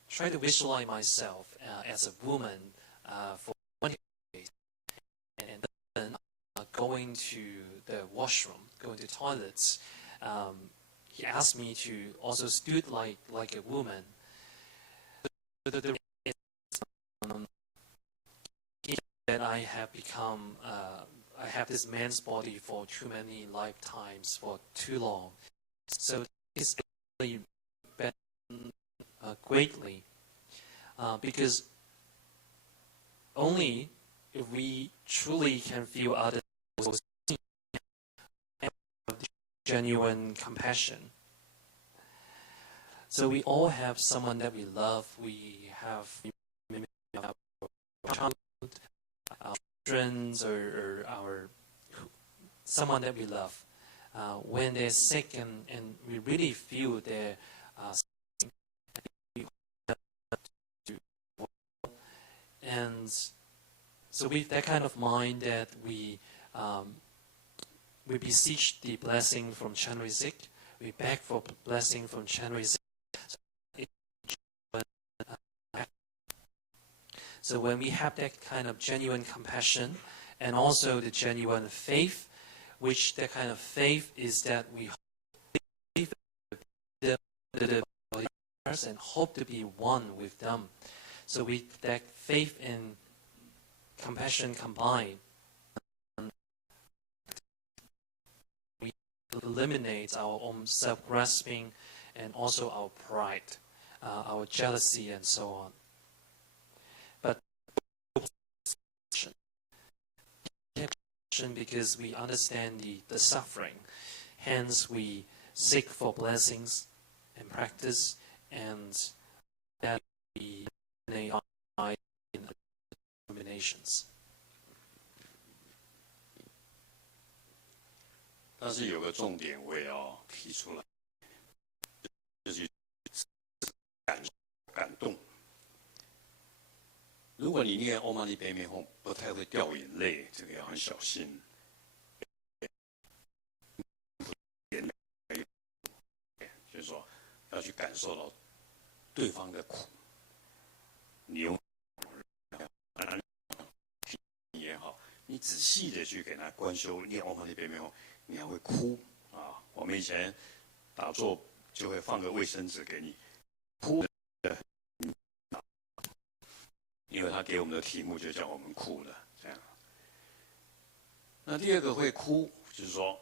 try to visualize myself as a woman for 20 days, and then going to the washroom, going to toilets. He asked me to also stood like a woman. That I have become, I have this man's body for too many lifetimes, for too long. So it's really greatly, because only if we truly can feel others genuine compassion. So we all have someone that we love. We have our children or our someone that we love. When they're sick and we really feel their and so with that kind of mind that we beseech the blessing from Chenrezig, we beg for blessing from Chenrezig. So when we have that kind of genuine compassion and also the genuine faith, which that kind of faith is that we believe the and hope to be one with them. So with that faith and compassion combined, we eliminate our own self-grasping and also our pride, our jealousy and so on. But because we understand the suffering, hence we seek for blessings and practice, and that we in combinations. 但是有个重点我也要提出来，就是感动。如果你念 Om Mani Padme Hum 不太会掉眼泪，这个要很小心。就是说，要去感受到对方的苦，你用也好，你仔细的去给他观修念 Om Mani Padme Hum，你还会哭啊！我们以前打坐就会放个卫生纸给你，哭的。因为他给我们的题目就叫我们哭了，这样。那第二个会哭，就是说，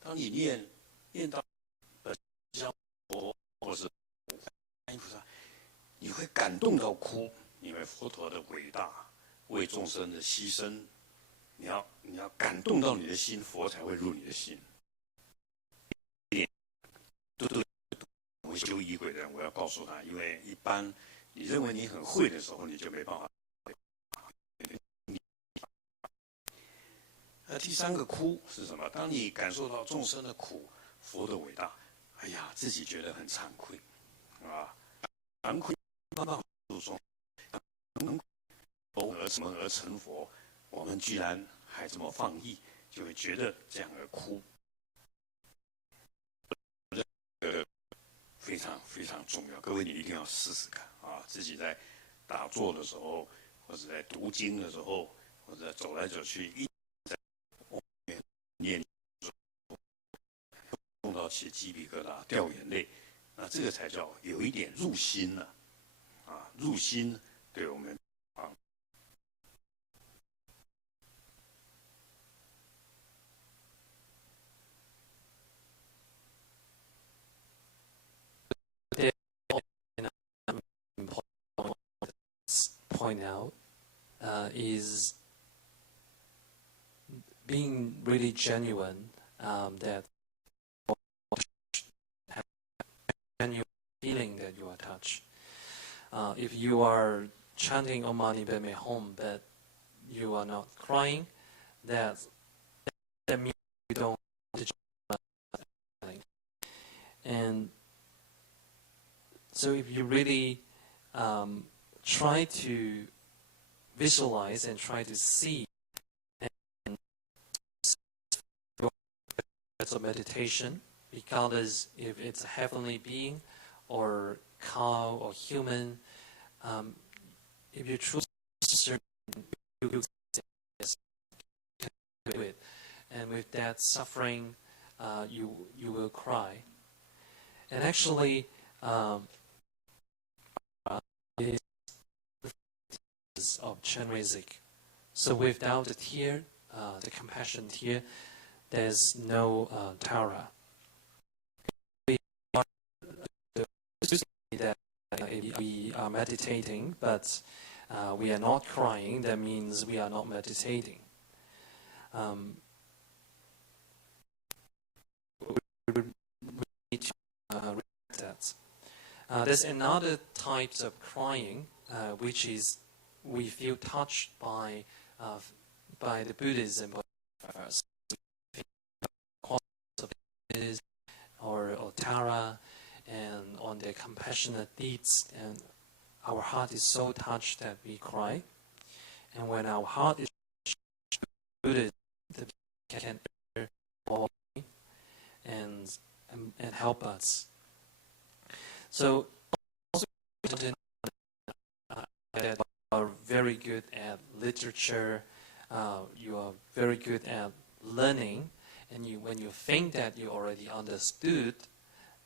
当你念到像佛或是观音菩萨，你会感动到哭，因为佛陀的伟大，为众生的牺牲，你要感动到你的心，佛才会入你的心。会修仪轨的人，我要告诉他，因为一般。你认为你很会的时候，你就没办法。那第三个哭是什么？当你感受到众生的苦，佛的伟大，哎呀，自己觉得很惭愧，啊，惭愧，慢慢注重，而成佛，我们居然还这么放逸，就会觉得这样而哭。非常非常重要，各位你一定要试试看啊！自己在打坐的时候，或者在读经的时候，或者走来走去，一在念，碰到起鸡皮疙瘩、掉眼泪，那这个才叫有一点入心了啊！入心对我们啊。Point out is being really genuine, that genuine feeling that you are touched. If you are chanting Om Mani Padme Hum but you are not crying, that means you don't want to. And so if you really try to visualize and try to see, and it's a meditation, regardless if it's a heavenly being or cow or human. If you truly you do it, and with that suffering, you will cry. And actually, it is of Chenrezig. So without the tear, the compassion tear, there's no Tara. That we are meditating, but we are not crying, that means we are not meditating. We need to react that. There's another type of crying, which is we feel touched by the Buddhism or Tara, and on their compassionate deeds, and our heart is so touched that we cry. And when our heart is Buddhism, the can and help us. So also that you are very good at literature, you are very good at learning, and when you think that you already understood,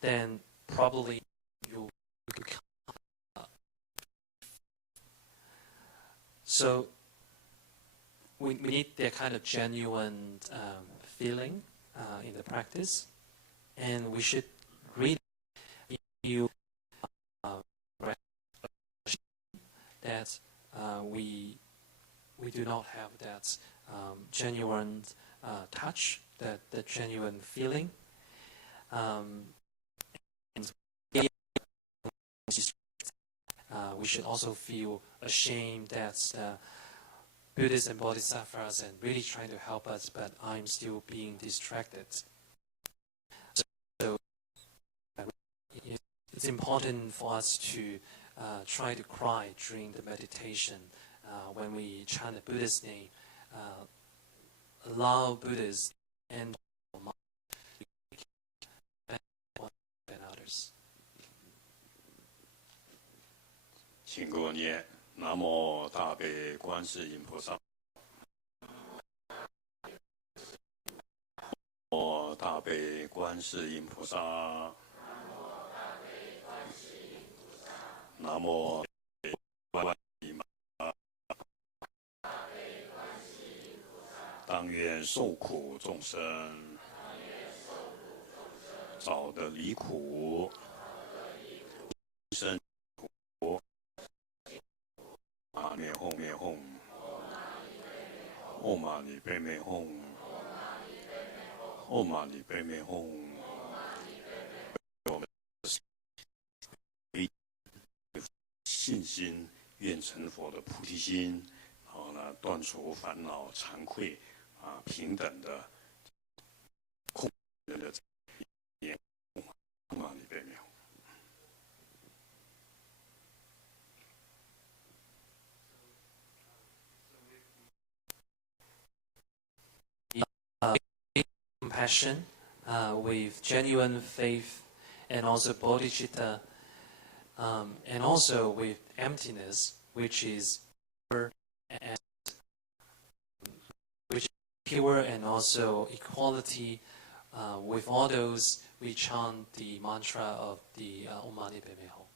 then probably you become. So we need that kind of genuine feeling in the practice, and we should really feel that we do not have that genuine touch, that genuine feeling. We should also feel ashamed that Buddhists and Bodhisattvas and really trying to help us, but I'm still being distracted. So it's important for us to try to cry during the meditation when we chant the Buddha's name. Allow Buddhists and others. 请跟我念：南无大悲观世音菩萨，南无大悲观世音菩萨，南无观世音菩萨，当愿受苦众生早得离苦，生。灭哄灭哄，唵嘛呢叭咪吽，唵嘛呢叭咪吽，我们信心愿成佛的菩提心，然后呢，断除烦恼、惭愧啊，平等的空人的念，唵嘛呢叭咪吽。compassion, with genuine faith, and also bodhicitta, and also with emptiness, which is pure and also equality. With all those, we chant the mantra of the Om Mani Padme Hum.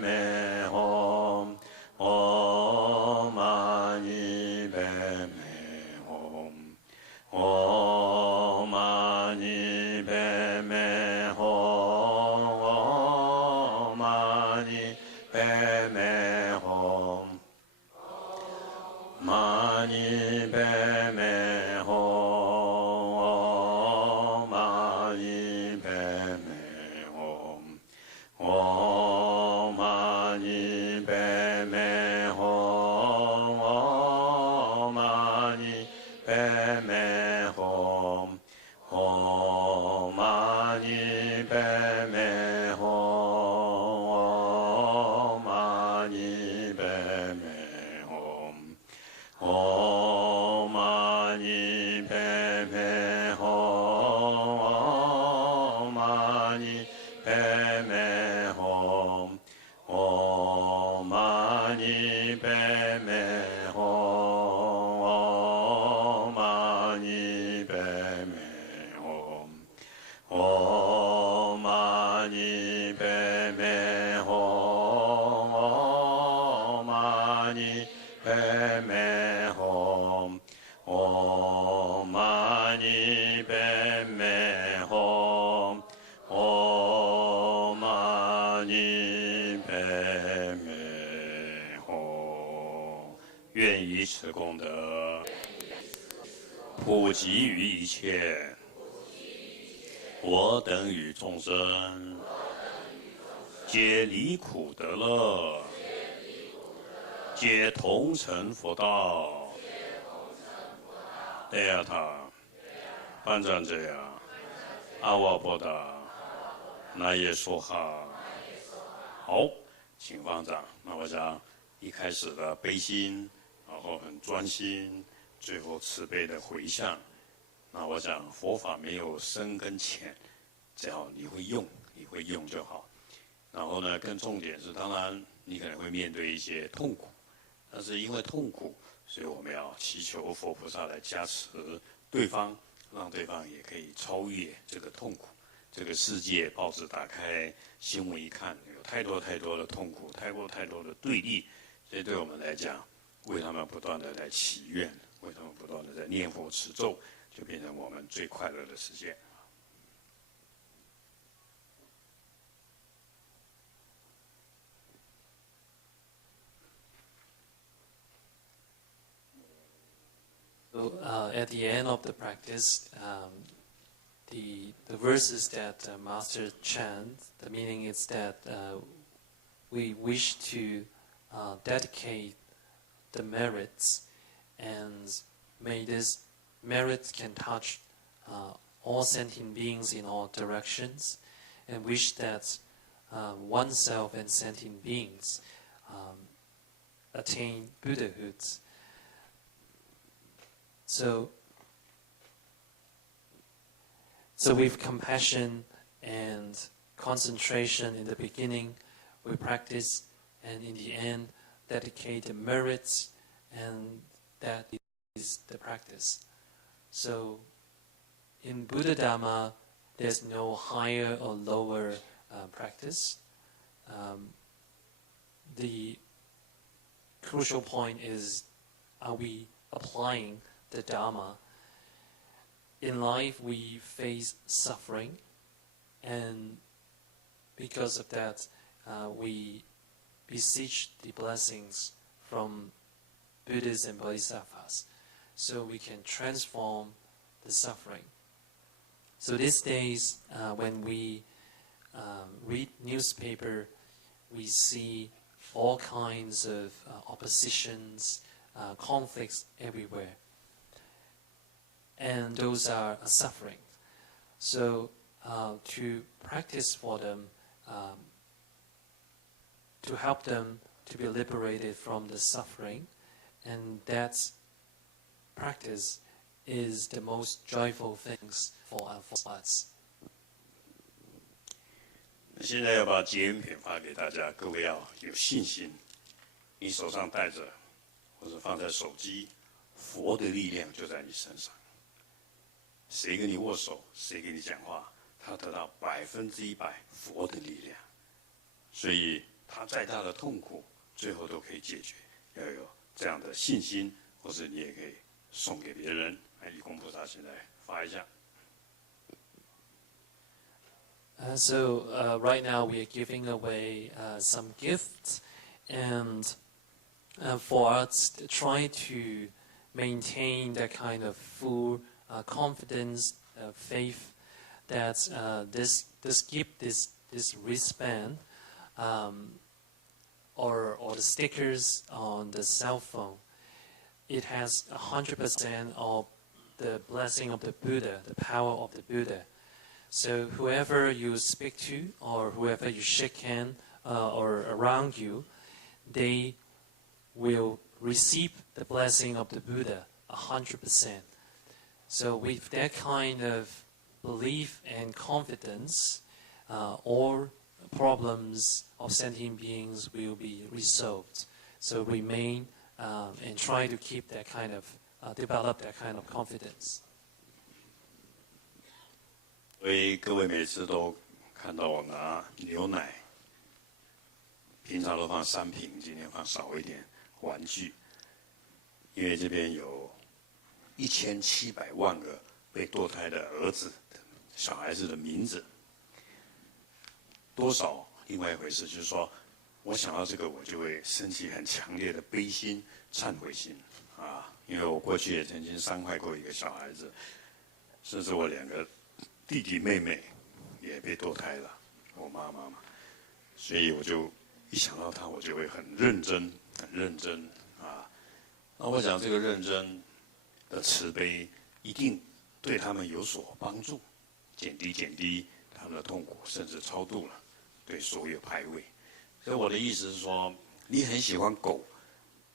me hom, Om mani padme hum, Om mani padme hum, Om mani padme hum, mani padme hum, mani padme hum, Om mani padme hum, Om mani padme hum, Om mani padme hum, mani padme hum, Om mani padme hum, mani padme hum, Om mani padme hum, mani padme hum, Om mani padme hum, mani padme hum, Om mani padme hum, Om mani padme hum。愿以此功德，普及于一切我等与众生，皆离苦得乐，皆同成佛道。对呀，他班长这样，阿瓦波达，那也说哈。好，请方丈。那我想一开始的悲心，然后很专心，最后慈悲的回向。那我想佛法没有深跟浅，只要你会用就好。然后呢，更重点是，当然你可能会面对一些痛苦，但是因为痛苦，所以我们要祈求佛菩萨来加持对方，让对方也可以超越这个痛苦。这个世界，报纸打开，新闻一看，有太多的痛苦，太多的对立，所以对我们来讲，为他们不断的来祈愿，为他们不断的在念佛持咒，就变成我们最快乐的时间。So at the end of the practice, the verses that Master chant, the meaning is that we wish to dedicate the merits, and may this merit can touch all sentient beings in all directions, and wish that oneself and sentient beings attain Buddhahood. So with compassion and concentration in the beginning, we practice, and in the end, dedicate the merits, and that is the practice. So in Buddha Dhamma, there's no higher or lower practice. The crucial point is, are we applying the Dhamma? In life, we face suffering, and because of that, we beseech the blessings from Buddhas and Bodhisattvas, so we can transform the suffering. So these days, when we read newspaper, we see all kinds of oppositions, conflicts everywhere. And those are suffering. So to practice for them, to help them to be liberated from the suffering, and that practice is the most joyful things for us. 现在要把结缘品发给大家，各位要有信心。你手上带着，或者放在手机，佛的力量就在你身上。谁跟你握手，谁跟你讲话，他得到100%佛的力量。所以他再大的痛苦，最后都可以解决。要有这样的信心，或是你也可以送给别人。义工菩萨现在发一下。So right now we are giving away some gifts, and for us trying to maintain that kind of full confidence, faith that this gift, this wristband, or the stickers on the cell phone, it has 100% of the blessing of the Buddha, the power of the Buddha. So whoever you speak to, or whoever you shake hand, or around you, they will receive the blessing of the Buddha 100%. So with that kind of belief and confidence, all problems of sentient beings will be resolved. So remain and try to keep that kind of, develop that kind of confidence. 所以各位每次都看到我拿牛奶，平常都放3瓶，今天放少一点玩具，因为这边有1700万个被堕胎的儿子、小孩子的名字，多少另外一回事，就是说我想到这个，我就会升起很强烈的悲心、忏悔心啊，因为我过去也曾经伤害过一个小孩子，甚至我2个弟弟妹妹也被堕胎了，我妈妈嘛，所以我就一想到他，我就会很认真啊。那我想这个认真的慈悲一定对他们有所帮助，减低他们的痛苦，甚至超度了，对所有排位。所以我的意思是说，你很喜欢狗，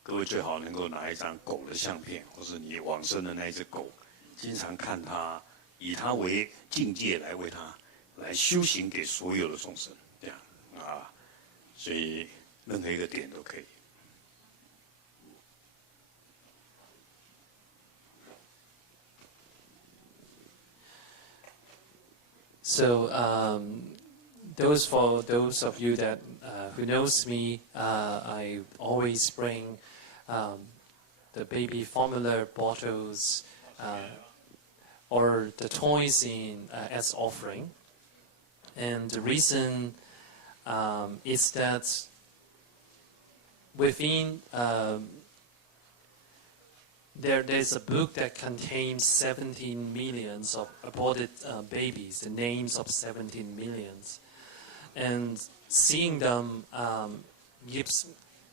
各位最好能够拿一张狗的相片，或是你往生的那一只狗，经常看它。以它为境界来为它来修行，给所有的众生，这样啊，所以任何一个点都可以。So for those of you that who knows me, I always bring the baby formula bottles. Or the toys in as offering, and the reason is that within there's a book that contains 17 millions of aborted babies, the names of 17 millions, and seeing them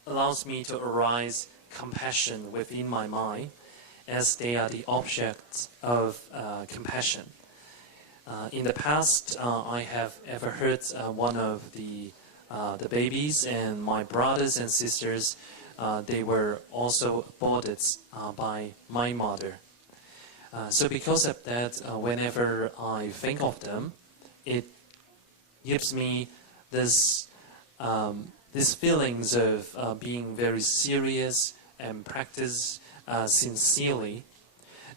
allows me to arise compassion within my mind, as they are the objects of compassion. In the past, I have ever heard one of the babies and my brothers and sisters, they were also aborted by my mother. So because of that, whenever I think of them, it gives me this these feelings of being very serious and practice sincerely,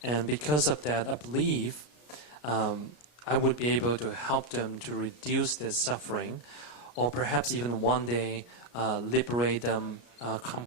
and because of that, I believe I would be able to help them to reduce their suffering, or perhaps even one day liberate them completely.